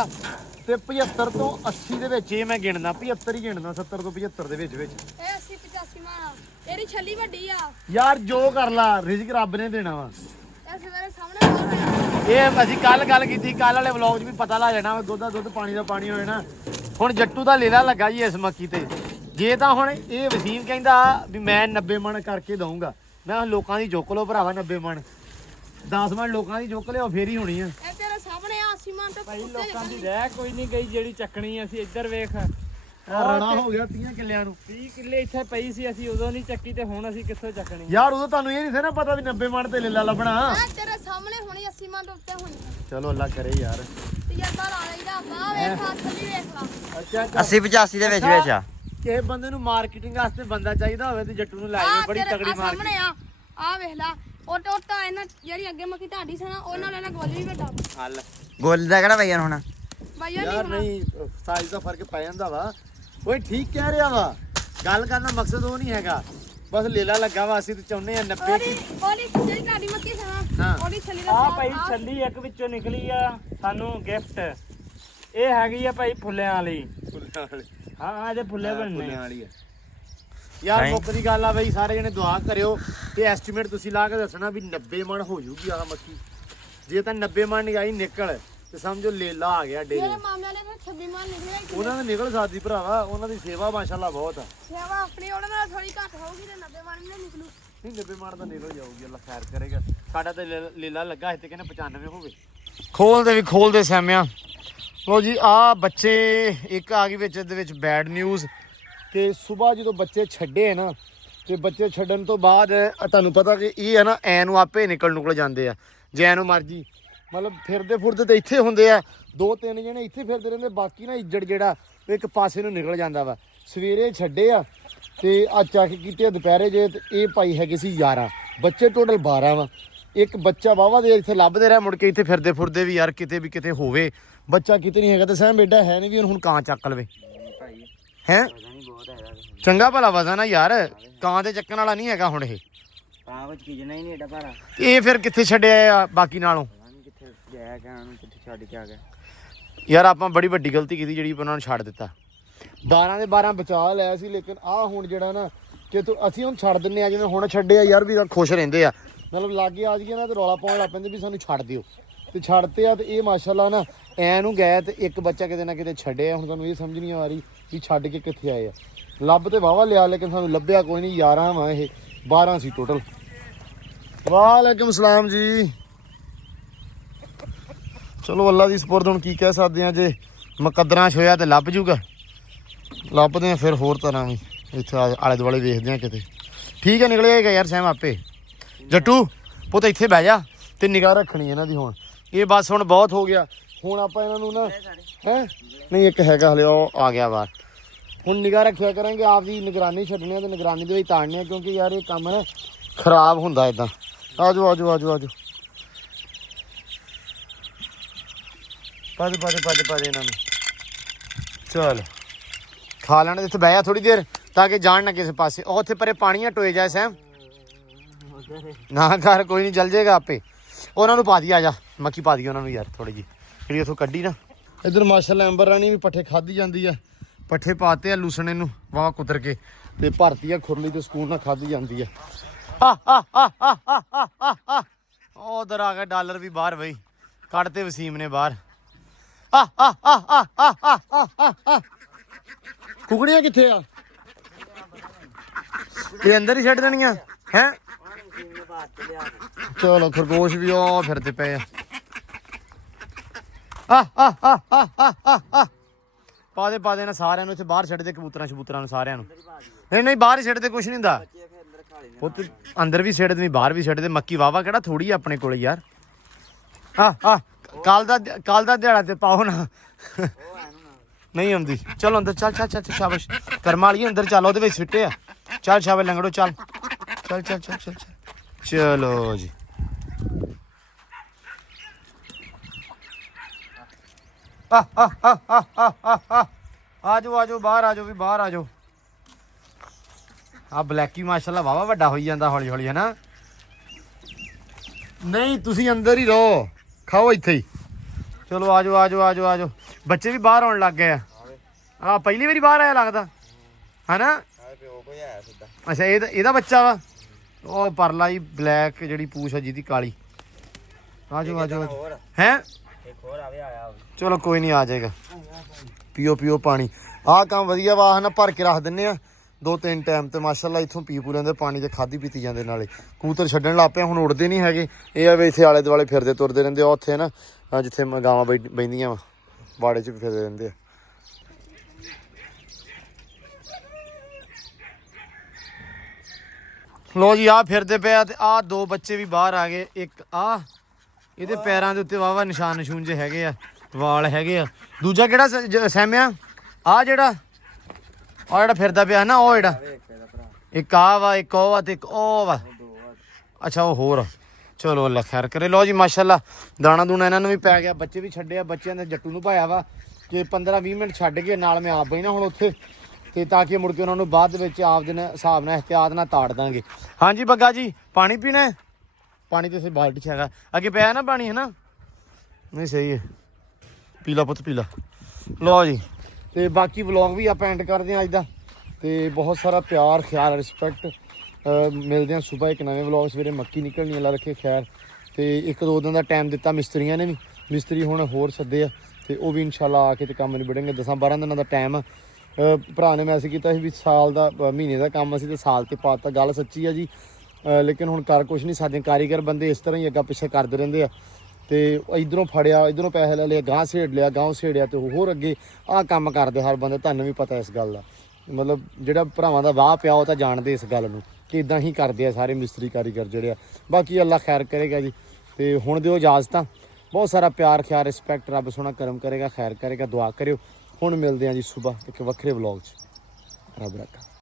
ਤੇ 75 ਤੋਂ 80 ਦੇ ਵਿੱਚ ਇਹ ਮੈਂ ਗਿਣਦਾ 75 ਹੀ ਗਿਣਦਾ 70 ਤੋਂ 75 ਦੇ ਵਿੱਚ ਇਹ 80 85 ਮਾਰਾ ਇਹਦੀ ਛੱਲੀ ਵੱਡੀ ਆ ਯਾਰ ਜੋ ਕਰ ਲਾ ਰਿਜ਼ਕ ਰੱਬ ਨੇ ਦੇਣਾ ਵਾ ਇਹ ਸਵੇਰੇ ਸਾਹਮਣੇ ਹੋ ਰਿਹਾ ਇਹ ਅਸੀਂ ਕੱਲ ਗੱਲ ਕੀਤੀ ਕੱਲ ਵਾਲੇ ਵਲੌਗ 'ਚ ਵੀ ਪਤਾ ਲੱਗ ਜਾਣਾ ਦੁੱਧ ਦਾ ਦੁੱਧ ਪਾਣੀ ਦਾ ਪਾਣੀ ਹੋ ਜਾਣਾ ਹੁਣ ਜੱਟੂ ਦਾ ਲੇਲਾ ਲੱਗਾ ਜੀ ਇਸ ਮੱਕੀ ਤੇ ਜੇ ਤਾਂ ਹੁਣ ਇਹ ਵਸੀਮ ਕਹਿੰਦਾ ਵੀ ਮੈਂ 90 ਮਣ ਕਰਕੇ ਦਊਂਗਾ ਮੈਂ ਲੋਕਾਂ ਦੀ ਚੁੱਕ ਲਓ ਭਰਾਵਾ 90 ਮਣ 10 ਮਣ ਲੋਕਾਂ ਦੀ ਚੁੱਕ ਲਿਓ ਫੇਰ ਹੀ ਹੋਣੀ ਆ ਇਹ ਤੇਰੇ ਸਾਹਮਣੇ ਆ 80 ਮਨ ਤੋਂ ਭਾਈ ਲੋਕਾਂ ਦੀ ਰਹਿ ਕੋਈ ਨਹੀਂ ਗਈ ਜਿਹੜੀ ਚੱਕਣੀ ਅਸੀਂ ਇੱਧਰ ਵੇਖ ਰਣਾ ਹੋ ਗਿਆ 30 ਕਿੱਲਿਆਂ ਨੂੰ 30 ਕਿੱਲੇ ਇੱਥੇ ਪਈ ਸੀ ਅਸੀਂ ਉਦੋਂ ਨਹੀਂ ਚੱਕੀ ਤੇ ਹੁਣ ਅਸੀਂ ਕਿੱਥੋਂ ਚੱਕਣੀ ਯਾਰ ਉਦੋਂ ਤੁਹਾਨੂੰ ਇਹ ਨਹੀਂ ਸੀ ਨਾ ਪਤਾ ਵੀ 90 ਮਣ ਤੇ ਲੇਲਾ ਲੱਭਣਾ ਇਹ ਤੇਰੇ ਸਾਹਮਣੇ ਹੋਣੀ 80 ਮਨ ਤੋਂ ਉੱਤੇ ਹੋਣੀ ਚਲੋ ਅੱਲਾ ਕਰੇ ਯਾਰ ਤਜਰਬਾ ਲਾ ਲਈਦਾ ਬਾਹ ਵੇਖ ਆ ਛੱਲੀ ਵੇਖ ਲਾ ਅੱਛਾ 80 85 ਦੇ ਵਿੱਚ ਆ ਕਿਸੇ ਬੰਦੇ ਨੂੰ ਮਾਰਕੀਟਿੰਗ ਵਾਸਤੇ ਬੰਦਾ ਚਾਹੀਦਾ ਹੋਵੇ ਤੇ ਜੱਟੂ ਨੂੰ ਲੈ ਜਾਵੇ ਬੜੀ ਤਗੜੀ ਮਾਰਕੀਟ ਸਾਹਮਣੇ ਆ ਵੇਖ ਲਾ ਉਹ ਟੋਟਾ ਇਹਨਾਂ ਜਿਹੜੀ ਅੱਗੇ ਮੱਕੀ ਢਾਡੀ ਸਣਾ ਉਹਨਾਂ ਨਾਲ ਗੋਲ ਵੀ ਵੱਡਾ ਹੱਲ ਗੋਲ ਦਾ ਕਿਹੜਾ ਭਈਆ ਹੁਣ ਬਾਈਆ ਯਾਰ ਨਹੀਂ ਨਹੀਂ ਸਾਈਜ਼ ਦਾ ਫਰਕ ਪੈ ਜਾਂਦਾ ਵਾ ਓਏ ਠੀਕ ਕਹਿ ਰਿਹਾ ਵਾ ਗੱਲ ਕਰਨ ਦਾ ਮਕਸਦ ਉਹ ਨਹੀਂ ਹੈਗਾ ਬਸ ਲੇਲਾ ਲੱਗਾ ਵਾ ਅਸੀਂ ਤੇ ਚਾਹੁੰਦੇ ਆ 90 ਉਹਦੀ ਜਿਹੜੀ ਢਾਡੀ ਮੱਕੀ ਸਣਾ ਹਾਂ। ਉਹਦੀ ਛੱਲੀ ਦਾ ਆ ਭਾਈ ਛੱਲੀ ਇੱਕ ਵਿੱਚੋਂ ਨਿਕਲੀ ਆ ਸਾਨੂੰ ਗਿਫਟ ਇਹ ਹੈਗੀ ਆ ਭਾਈ ਫੁੱਲਿਆਂ ਵਾਲੀ ਹਾਂ ਇਹਦੇ ਫੁੱਲੇ ਬਣਨੇ ਵਾਲੀ ਆ ਯਾਰ ਮੁੱਕ ਦੀ ਗੱਲ ਆ ਬਈ ਸਾਰੇ ਜਣੇ ਦੁਆ ਕਰਿਓ ਤੇ ਐਸਟੀਮੇਟ ਤੁਸੀਂ ਲਾ ਕੇ ਦੱਸਣਾ ਵੀ 90 ਮਣ ਹੋ ਜੂਗੀ ਆਹ ਮੱਕੀ ਜੇ ਤਾਂ 90 ਮਣ ਨਹੀਂ ਆਈ ਨਿਕਲ ਤੇ ਸਮਝੋ ਲੇਲਾ ਆ ਗਿਆ ਡੇਰੇ ਮੇਰੇ ਮਾਮੇ ਵਾਲੇ ਨੇ 26 ਮਨ ਨਿਕਲਿਆ ਉਹਨਾਂ ਦੇ ਨਿਕਲ ਸਕਦੀ ਭਰਾਵਾ ਉਹਨਾਂ ਦੀ ਸੇਵਾ ਮਾਸ਼ਾਅੱਲਾ ਬਹੁਤ ਆ ਸੇਵਾ ਆਪਣੀ ਉਹਨਾਂ ਨਾਲ ਥੋੜੀ ਘੱਟ ਹੋਊਗੀ ਤੇ 90 ਮਨ ਨਹੀਂ ਨਿਕਲੂ ਨਹੀਂ 90 ਮਾਰ ਦਾ ਨਿਕਲ ਜਾਊਗੀ, ਅੱਲਾ ਖੈਰ ਕਰੇਗਾ। ਸਾਡਾ ਤੇ ਲੀਲਾ ਲੱਗਾ ਸੀ ਤੇ ਕਹਿੰਦੇ 95 ਹੋਵੇ। ਖੋਲਦੇ ਸੈਮਿਆਂ। ਲੋ ਜੀ ਆ ਬੱਚੇ ਇੱਕ ਆ ਗਈ ਵਿੱਚ, ਇਹਦੇ ਵਿੱਚ ਬੈਡ ਨਿਊਜ਼। ਤੇ ਸਵੇਰ ਜਦੋਂ ਬੱਚੇ ਛੱਡੇ ਨਾ, ਤੇ ਬੱਚੇ ਛੱਡਣ ਤੋਂ ਬਾਅਦ ਤੁਹਾਨੂੰ ਪਤਾ ਕਿ ਇਹ ਹੈ ਨਾ ਐ ਨੂੰ ਆਪੇ ਨਿਕਲ ਜਾਂਦੇ ਆ ਜੈ ਨੂੰ ਮਰਜੀ, ਮਤਲਬ ਫਿਰਦੇ ਫੁਰਦੇ ਤੇ ਇੱਥੇ ਹੁੰਦੇ ਆ, 2-3 ਜਣੇ ਇੱਥੇ ਫਿਰਦੇ ਰਹਿੰਦੇ, ਬਾਕੀ ਨਾ ਇੱਜੜ ਜਿਹੜਾ ਇੱਕ ਪਾਸੇ ਨੂੰ ਨਿਕਲ ਜਾਂਦਾ ਵਾ। ਸਵੇਰੇ ਛੱਡੇ ਆ ਤੇ ਆ ਚੱਕ ਕੀਤੇ ਦੁਪਹਿਰੇ ਜੇ, ਤੇ ਇਹ ਭਾਈ ਹੈਗੇ ਸੀ 11 ਬੱਚੇ, ਟੋਟਲ 12 ਵਾ। ਇੱਕ ਬੱਚਾ ਵਾਵਾ ਦੇ ਇੱਥੇ ਲੱਭਦੇ ਰਿਹਾ, ਮੁੜ ਕੇ ਇੱਥੇ ਫਿਰਦੇ ਫੁਰਦੇ ਵੀ ਯਾਰ ਕਿਤੇ ਵੀ ਕਿਤੇ ਹੋਵੇ ਬੱਚਾ, ਕਿਤੇ ਨਹੀਂ ਹੈਗਾ। ਤੇ ਸਹਿਮ ਬੇਟਾ ਹੈ ਨਹੀਂ ਵੀ ਹੁਣ ਕਾਂ ਚੱਕ ਲਵੇ ਹੈ, ਚੰਗਾ ਭਲਾ ਵਜ਼ਨ ਆ ਯਾਰ, ਕਾਂ ਦੇ ਚੱਕਣ ਵਾਲਾ ਨਹੀਂ ਹੈਗਾ ਹੁਣ ਇਹ। ਤਾਂ ਕੁਝ ਕੀਜਣਾ ਹੀ ਨਹੀਂ ਏਡਾ ਭਾਰਾ। ਇਹ ਫਿਰ ਕਿੱਥੇ ਛੱਡਿਆ ਆ ਬਾਕੀ ਨਾਲੋਂ? ਕਿੱਥੇ ਗਿਆ ਕਿ ਉਹਨੂੰ ਕਿੱਥੇ ਛੱਡ ਕੇ ਆ ਗਿਆ ਯਾਰ ਆਪਾਂ ਬੜੀ ਵੱਡੀ ਗਲਤੀ ਕੀਤੀ ਜਿਹੜੀ ਉਹਨਾਂ ਨੂੰ ਛੱਡ ਦਿੱਤਾ। 12 ਦੇ 12 ਬਚਾ ਲਿਆ ਸੀ, ਲੇਕਿਨ ਆਹ ਹੁਣ ਜਿਹੜਾ ਨਾ ਕਿ ਅਸੀਂ ਹੁਣ ਛੱਡ ਦਿੰਨੇ ਆ, ਜਿਵੇਂ ਹੁਣ ਛੱਡੇ ਆ ਯਾਰ ਵੀ ਖੁਸ਼ ਰਹਿੰਦੇ ਆ, ਮਤਲਬ ਲਾਗੇ ਆ ਜਾਈਏ ਨਾ ਤੇ ਰੌਲਾ ਪਾਉਣ ਲੱਗ ਪੈਂਦੇ ਵੀ ਸਾਨੂੰ ਛੱਡ ਦਿਓ, ਤੇ ਛੱਡਤੇ ਆ। ਤੇ ਇਹ ਮਾਸ਼ਾਅੱਲਾ ਨਾ ਐ ਨੂੰ ਗਏ ਤੇ ਇੱਕ ਬੱਚਾ ਕਿਤੇ ਨਾ ਕਿਤੇ ਛੱਡਿਆ। ਹੁਣ ਤੁਹਾਨੂੰ ਇਹ ਸਮਝ ਨਹੀਂ ਆ ਰਹੀ ਵੀ ਛੱਡ ਕੇ ਕਿੱਥੇ ਆਏ ਆ। ਲੱਭ ਤੇ ਵਾਹਵਾ ਲਿਆ, ਲੇਕਿਨ ਸਾਨੂੰ ਲੱਭਿਆ ਕੋਈ ਨਹੀਂ। 11 ਵਾ ਇਹ, 12 ਸੀ ਟੋਟਲ। ਵਾਲੇਕੁਮ ਸਲਾਮ ਜੀ। ਚਲੋ ਅੱਲਾ ਦੀ ਸਪੁਰਦ, ਹੁਣ ਕੀ ਕਹਿ ਸਕਦੇ ਆ, ਜੇ ਮੁਕੱਦਰਾਂ 'ਚ ਹੋਇਆ ਤੇ ਲੱਭ ਜੂਗਾ, ਲੱਭਦੇ ਆ ਫਿਰ ਹੋਰ ਤਰ੍ਹਾਂ ਵੀ ਇੱਥੇ ਆਲੇ ਦੁਆਲੇ ਵੇਖਦੇ ਆ ਕਿਤੇ। ਠੀਕ ਹੈ ਨਿਕਲਿਆ ਯਾਰ ਸਹਿਮ ਆਪੇ। ਜੱਟੂ ਪੁੱਤ ਇੱਥੇ ਬਹਿ ਜਾ ਤੇ ਨਿਗਾਹ ਰੱਖਣੀ ਇਹਨਾਂ ਦੀ ਹੁਣ। ਇਹ ਬਸ ਹੁਣ ਬਹੁਤ ਹੋ ਗਿਆ, ਹੁਣ ਆਪਾਂ ਇਹਨਾਂ ਨੂੰ ਨਾ ਹੈ ਨਹੀਂ, ਇੱਕ ਹੈਗਾ ਹਲੇ ਉਹ ਆ ਗਿਆ ਬਾਹਰ। ਹੁਣ ਨਿਗਾਹ ਰੱਖਿਆ ਕਰਾਂਗੇ, ਆਪਦੀ ਨਿਗਰਾਨੀ ਛੱਡਣੀ ਆ ਤੇ ਨਿਗਰਾਨੀ ਦੇ ਵਿੱਚ ਤਾੜਨੀ ਆ, ਕਿਉਂਕਿ ਯਾਰ ਇਹ ਕੰਮ ਨਾ ਖਰਾਬ ਹੁੰਦਾ ਇਦਾਂ। ਆਜੋ ਆਜੋ ਆਜੋ ਆਜੋ, ਪਾ ਦੇ ਇਹਨਾਂ ਨੂੰ। ਚਲ ਖਾ ਲੈਣ, ਇੱਥੇ ਬਹਿ ਜਾ ਥੋੜੀ ਦੇਰ ਤਾਂ ਕਿ ਜਾਣ ਨਾ ਕਿਸੇ ਪਾਸੇ। ਉਹ ਉੱਥੇ ਪਰੇ ਪਾਣੀ ਆ, ਟੋਏ ਜਾਏ ਸੈਮ ਨਾ ਕਰ, ਕੋਈ ਨਹੀਂ ਜਲ ਜਾਏਗਾ ਆਪੇ। ਉਹਨਾਂ ਨੂੰ ਪਾ ਦੀ, ਆ ਜਾ ਮੱਕੀ ਪਾ ਦੀ ਉਹਨਾਂ ਨੂੰ ਯਾਰ ਥੋੜੀ ਜਿਹੀ, ਜਿਹੜੀ ਉੱਥੋਂ ਕੱਢੀ ਨਾ। ਇੱਧਰ ਮਾਸ਼ਾਅੱਲਾ ਅੰਬਰ ਰਾਣੀ ਵੀ ਪੱਠੇ ਖਾਧੀ ਜਾਂਦੀ ਆ, ਪੱਠੇ ਪਾਤੇ ਆ ਲੂਸਣੇ ਨੂੰ ਵਾਹ ਕੁਤਰ ਕੇ, ਤੇ ਭਰਤੀ ਆ ਖੁਰਲੀ ਤੇ ਸਕੂਨ ਨਾਲ ਖਾਧੀ ਜਾਂਦੀ ਆ। ਉਧਰ ਆ ਗਿਆ ਡਾਲਰ ਵੀ ਬਾਹਰ ਬਈ, ਕੱਢਤੇ ਵਸੀਮ ਨੇ ਬਾਹਰ। ਕੁਕੜੀਆਂ ਕਿੱਥੇ ਆ? ਇਹ ਅੰਦਰ ਹੀ ਛੱਡ ਦੇਣੀਆਂ ਹੈ। ਚਲੋ ਖਰਗੋਸ਼ ਵੀ ਉਹ ਫਿਰਦੇ ਪਏ ਆ। ਪਾ ਦੇ ਨਾ ਸਾਰਿਆਂ ਨੂੰ, ਇੱਥੇ ਬਾਹਰ ਛੱਡ ਦੇ ਕਬੂਤਰਾਂ ਸ਼ਬੂਤਰਾਂ ਨੂੰ ਸਾਰਿਆਂ ਨੂੰ। ਨਹੀਂ ਬਾਹਰ ਹੀ ਛੱਡ ਦੇ, ਕੁਛ ਨਹੀਂ ਹੁੰਦਾ ਪੁੱਤ, ਅੰਦਰ ਵੀ ਛੱਡ ਦੇ ਬਾਹਰ ਵੀ ਛੱਡ ਦੇ। ਮੱਕੀ ਵਾਵਾ ਕਿਹੜਾ ਥੋੜੀ ਆਪਣੇ ਕੋਲ ਯਾਰ। ਕੱਲ ਦਾ ਦਿਹਾੜਾ ਤੇ ਪਾਓ ਨਾ, ਨਹੀਂ ਆਉਂਦੀ। ਚਲੋ ਅੰਦਰ ਚੱਲ ਸ਼ਾਬਾਸ਼ ਕਰਮਾਂ ਵਾਲੀ, ਅੰਦਰ ਚੱਲ, ਉਹਦੇ ਵਿੱਚ ਸਿੱਟੇ ਆ। ਚੱਲ ਸ਼ਾਬਾਸ਼ ਲੰਗੜੋ, ਚੱਲ ਚਲੋ ਜੀ। ਆਜੋ ਬਾਹਰ ਆਜੋ ਵੀ, ਬਾਹਰ ਆਜੋ। ਆ ਬਲੈਕੀ ਮਾਸ਼ਾਅੱਲਾ ਵਾਵਾ ਵੱਡਾ ਹੋਈ ਜਾਂਦਾ ਹੌਲੀ ਹੌਲੀ, ਹੈ ਨਾ। ਨਹੀਂ ਤੁਸੀਂ ਅੰਦਰ ਹੀ ਰਹੋ, ਖਾਓ ਇੱਥੇ ਹੀ। ਚਲੋ ਆਜੋ। ਬੱਚੇ ਵੀ ਬਾਹਰ ਆਉਣ ਲੱਗ ਗਏ ਆ ਪਹਿਲੀ ਵਾਰੀ ਬਾਹਰ ਆਇਆ ਲੱਗਦਾ ਹੈ ਨਾ। ਅੱਛਾ ਇਹਦਾ ਬੱਚਾ ਵਾ, ਉਹ ਪਰਲਾ ਹੀ ਬਲੈਕ ਜਿਹੜੀ ਪੂਛ ਆ ਜਿਹਦੀ ਕਾਲੀ। ਆਜੋ ਹੈ। ਚਲੋ ਕੋਈ ਨਹੀਂ, ਆ ਜਾਏਗਾ। ਪੀਓ ਪਾਣੀ। ਆਹ ਕੰਮ ਵਧੀਆ ਵਾ ਨਾ, ਭਰ ਕੇ ਰੱਖ ਦਿੰਨੇ ਆ 2-3 ਟਾਈਮ ਤੇ ਮਾਸ਼ਾਅੱਲਾ ਇੱਥੋਂ ਪੀ ਪੂ ਲੈਂਦੇ ਪਾਣੀ, ਤੇ ਖਾਧੀ ਪੀਤੀ ਜਾਂਦੇ। ਨਾਲੇ ਕਬੂਤਰ ਛੱਡਣ ਲੱਗ ਪਏ, ਹੁਣ ਉੜਦੇ ਨਹੀਂ ਹੈਗੇ। ਇਹ ਆ ਵੀ ਇੱਥੇ ਆਲੇ ਦੁਆਲੇ ਫਿਰਦੇ ਤੁਰਦੇ ਰਹਿੰਦੇ ਆ, ਉੱਥੇ ਨਾ ਜਿੱਥੇ ਗਾਵਾਂ ਬਹਿੰਦੀਆਂ ਵਾ ਬਾੜੇ 'ਚ ਵੀ ਫਿਰਦੇ ਰਹਿੰਦੇ ਆ। ਲੋ ਜੀ ਆ ਫਿਰਦੇ ਪਿਆ, ਤੇ ਆਹ 2 ਬੱਚੇ ਵੀ ਬਾਹਰ ਆ ਗਏ। ਇੱਕ ਆ ਇਹਦੇ ਪੈਰਾਂ ਦੇ ਉੱਤੇ ਵਾਵਾ ਨਿਸ਼ਾਨ ਜੇ ਹੈਗੇ ਆ, ਵਾਲ ਹੈਗੇ ਆ। ਦੂਜਾ ਕਿਹੜਾ ਸਹਿਮਿਆ? ਆ ਜਿਹੜਾ ਫਿਰਦਾ ਪਿਆ ਨਾ, ਉਹ ਜਿਹੜਾ ਇੱਕ ਆ ਵਾ, ਇੱਕ ਉਹ ਵਾ, ਤੇ ਇੱਕ ਉਹ ਵਾ। ਅੱਛਾ ਉਹ ਹੋਰ। ਚਲੋ ਅੱਲਾ ਖੈਰ ਕਰੇ। ਲੋ ਜੀ ਮਾਸ਼ਾਅੱਲਾ ਦਾਣਾ ਦੂਣਾ ਇਹਨਾਂ ਨੂੰ ਵੀ ਪੈ ਗਿਆ, ਬੱਚੇ ਵੀ ਛੱਡੇ ਆ। ਬੱਚਿਆਂ ਨੇ ਜੱਟੂ ਨੂੰ ਪਾਇਆ ਵਾ ਕਿ 15-20 ਮਿੰਟ ਛੱਡ ਕੇ ਨਾਲ ਮੈਂ ਆਪ ਬਹਿਣਾ ਹੁਣ ਉੱਥੇ, ਤੇ ਤਾਂ ਕਿ ਮੁੜ ਕੇ ਉਹਨਾਂ ਨੂੰ ਬਾਅਦ ਦੇ ਵਿੱਚ ਆਪਦੇ ਹਿਸਾਬ ਨਾਲ ਇhtiyat ਨਾਲ ਤਾੜ ਦਾਂਗੇ। ਹਾਂਜੀ ਬੱਗਾ ਜੀ ਪਾਣੀ ਪੀਣਾ? ਪਾਣੀ ਤੇ ਇਸੇ ਬਾਲਟੀ 'ਚ ਹੈਗਾ, ਅੱਗੇ ਪਿਆ ਨਾ ਪਾਣੀ, ਹੈ ਨਾ। ਨਹੀਂ ਸਹੀ ਹੈ, ਪੀਲਾ ਪੁੱਤ ਪੀਲਾ। ਲਓ ਜੀ, ਤੇ ਬਾਕੀ ਵਲੌਗ ਵੀ ਆਪਾਂ ਐਂਡ ਕਰਦੇ ਹਾਂ ਅੱਜ ਦਾ। ਤੇ ਬਹੁਤ ਸਾਰਾ ਪਿਆਰ, ਖਿਆਲ, ਰਿਸਪੈਕਟ। ਮਿਲਦੇ ਹਾਂ ਸੁਬਾਹ ਇੱਕ ਨਵੇਂ ਵਲੌਗ। ਸਵੇਰੇ ਮੱਕੀ ਨਿਕਲਣੀ, ਅੱਲਾ ਰੱਖੇ ਖੈਰ। ਤੇ 1-2 ਦਿਨ ਦਾ ਟਾਈਮ ਦਿੱਤਾ ਮਿਸਤਰੀਆਂ ਨੇ ਵੀ, ਮਿਸਤਰੀ ਹੁਣ ਹੋਰ ਸੱਦੇ ਆ, ਤੇ ਉਹ ਵੀ ਇਨਸ਼ਾਅੱਲਾ ਆ ਕੇ ਤੇ ਕੰਮ ਨਿਬੜਨਗੇ। 10-12 ਦਿਨਾਂ ਦਾ ਟਾਈਮ ਭਰਾ ਨੇ ਮੈਸੇਜ ਕੀਤਾ ਸੀ ਵੀ ਸਾਲ ਦਾ, ਮਹੀਨੇ ਦਾ ਕੰਮ ਅਸੀਂ ਤੇ ਸਾਲ ਤੇ ਪਾਤਾ। ਗੱਲ ਸੱਚੀ ਆ ਜੀ। ਲੇਕਿਨ ਹੁਣ ਕਰ ਕੁਛ ਨਹੀਂ ਸਕਦੇ। ਕਾਰੀਗਰ ਬੰਦੇ ਇਸ ਤਰ੍ਹਾਂ ਹੀ ਅੱਗਾ ਪਿੱਛੇ ਕਰਦੇ ਰਹਿੰਦੇ ਆ ਤੇ ਇਧਰੋਂ ਫੜਿਆ ਇਧਰੋਂ ਪੈਸੇ ਲੈ ਲਿਆ, ਗਾਂ ਸੇੜ ਲਿਆ, ਗਾਂ ਸੇੜਿਆ ਤੇ ਹੋਰ ਅੱਗੇ ਆਹ ਕੰਮ ਕਰਦੇ ਹਰ ਬੰਦੇ। ਤੁਹਾਨੂੰ ਵੀ ਪਤਾ ਇਸ ਗੱਲ ਦਾ, ਮਤਲਬ ਜਿਹੜਾ ਭਰਾਵਾਂ ਦਾ ਵਾਹ ਪਿਆ ਉਹ ਤਾਂ ਜਾਣਦੇ ਇਸ ਗੱਲ ਨੂੰ ਕਿ ਇਦਾਂ ਹੀ ਕਰਦੇ ਆ ਸਾਰੇ ਮਿਸਤਰੀ ਕਾਰੀਗਰ ਜਿਹੜੇ ਆ। ਬਾਕੀ ਅੱਲਾ ਖੈਰ ਕਰੇਗਾ ਜੀ। ਤੇ ਹੁਣ ਦਿਓ ਇਜਾਜ਼ਤਾਂ, ਬਹੁਤ ਸਾਰਾ ਪਿਆਰ ਖਿਆਲ ਰਿਸਪੈਕਟ, ਰੱਬ ਸੋਹਣਾ ਕਰਮ ਕਰੇਗਾ, ਖੈਰ ਕਰੇਗਾ, ਦੁਆ ਕਰਿਓ। ਹੁਣ ਮਿਲਦੇ ਹਾਂ ਜੀ ਸੁਬਾਹ ਇੱਕ ਵੱਖਰੇ ਵਲੌਗ 'ਚ। ਰੱਬ ਰੱਖਾ।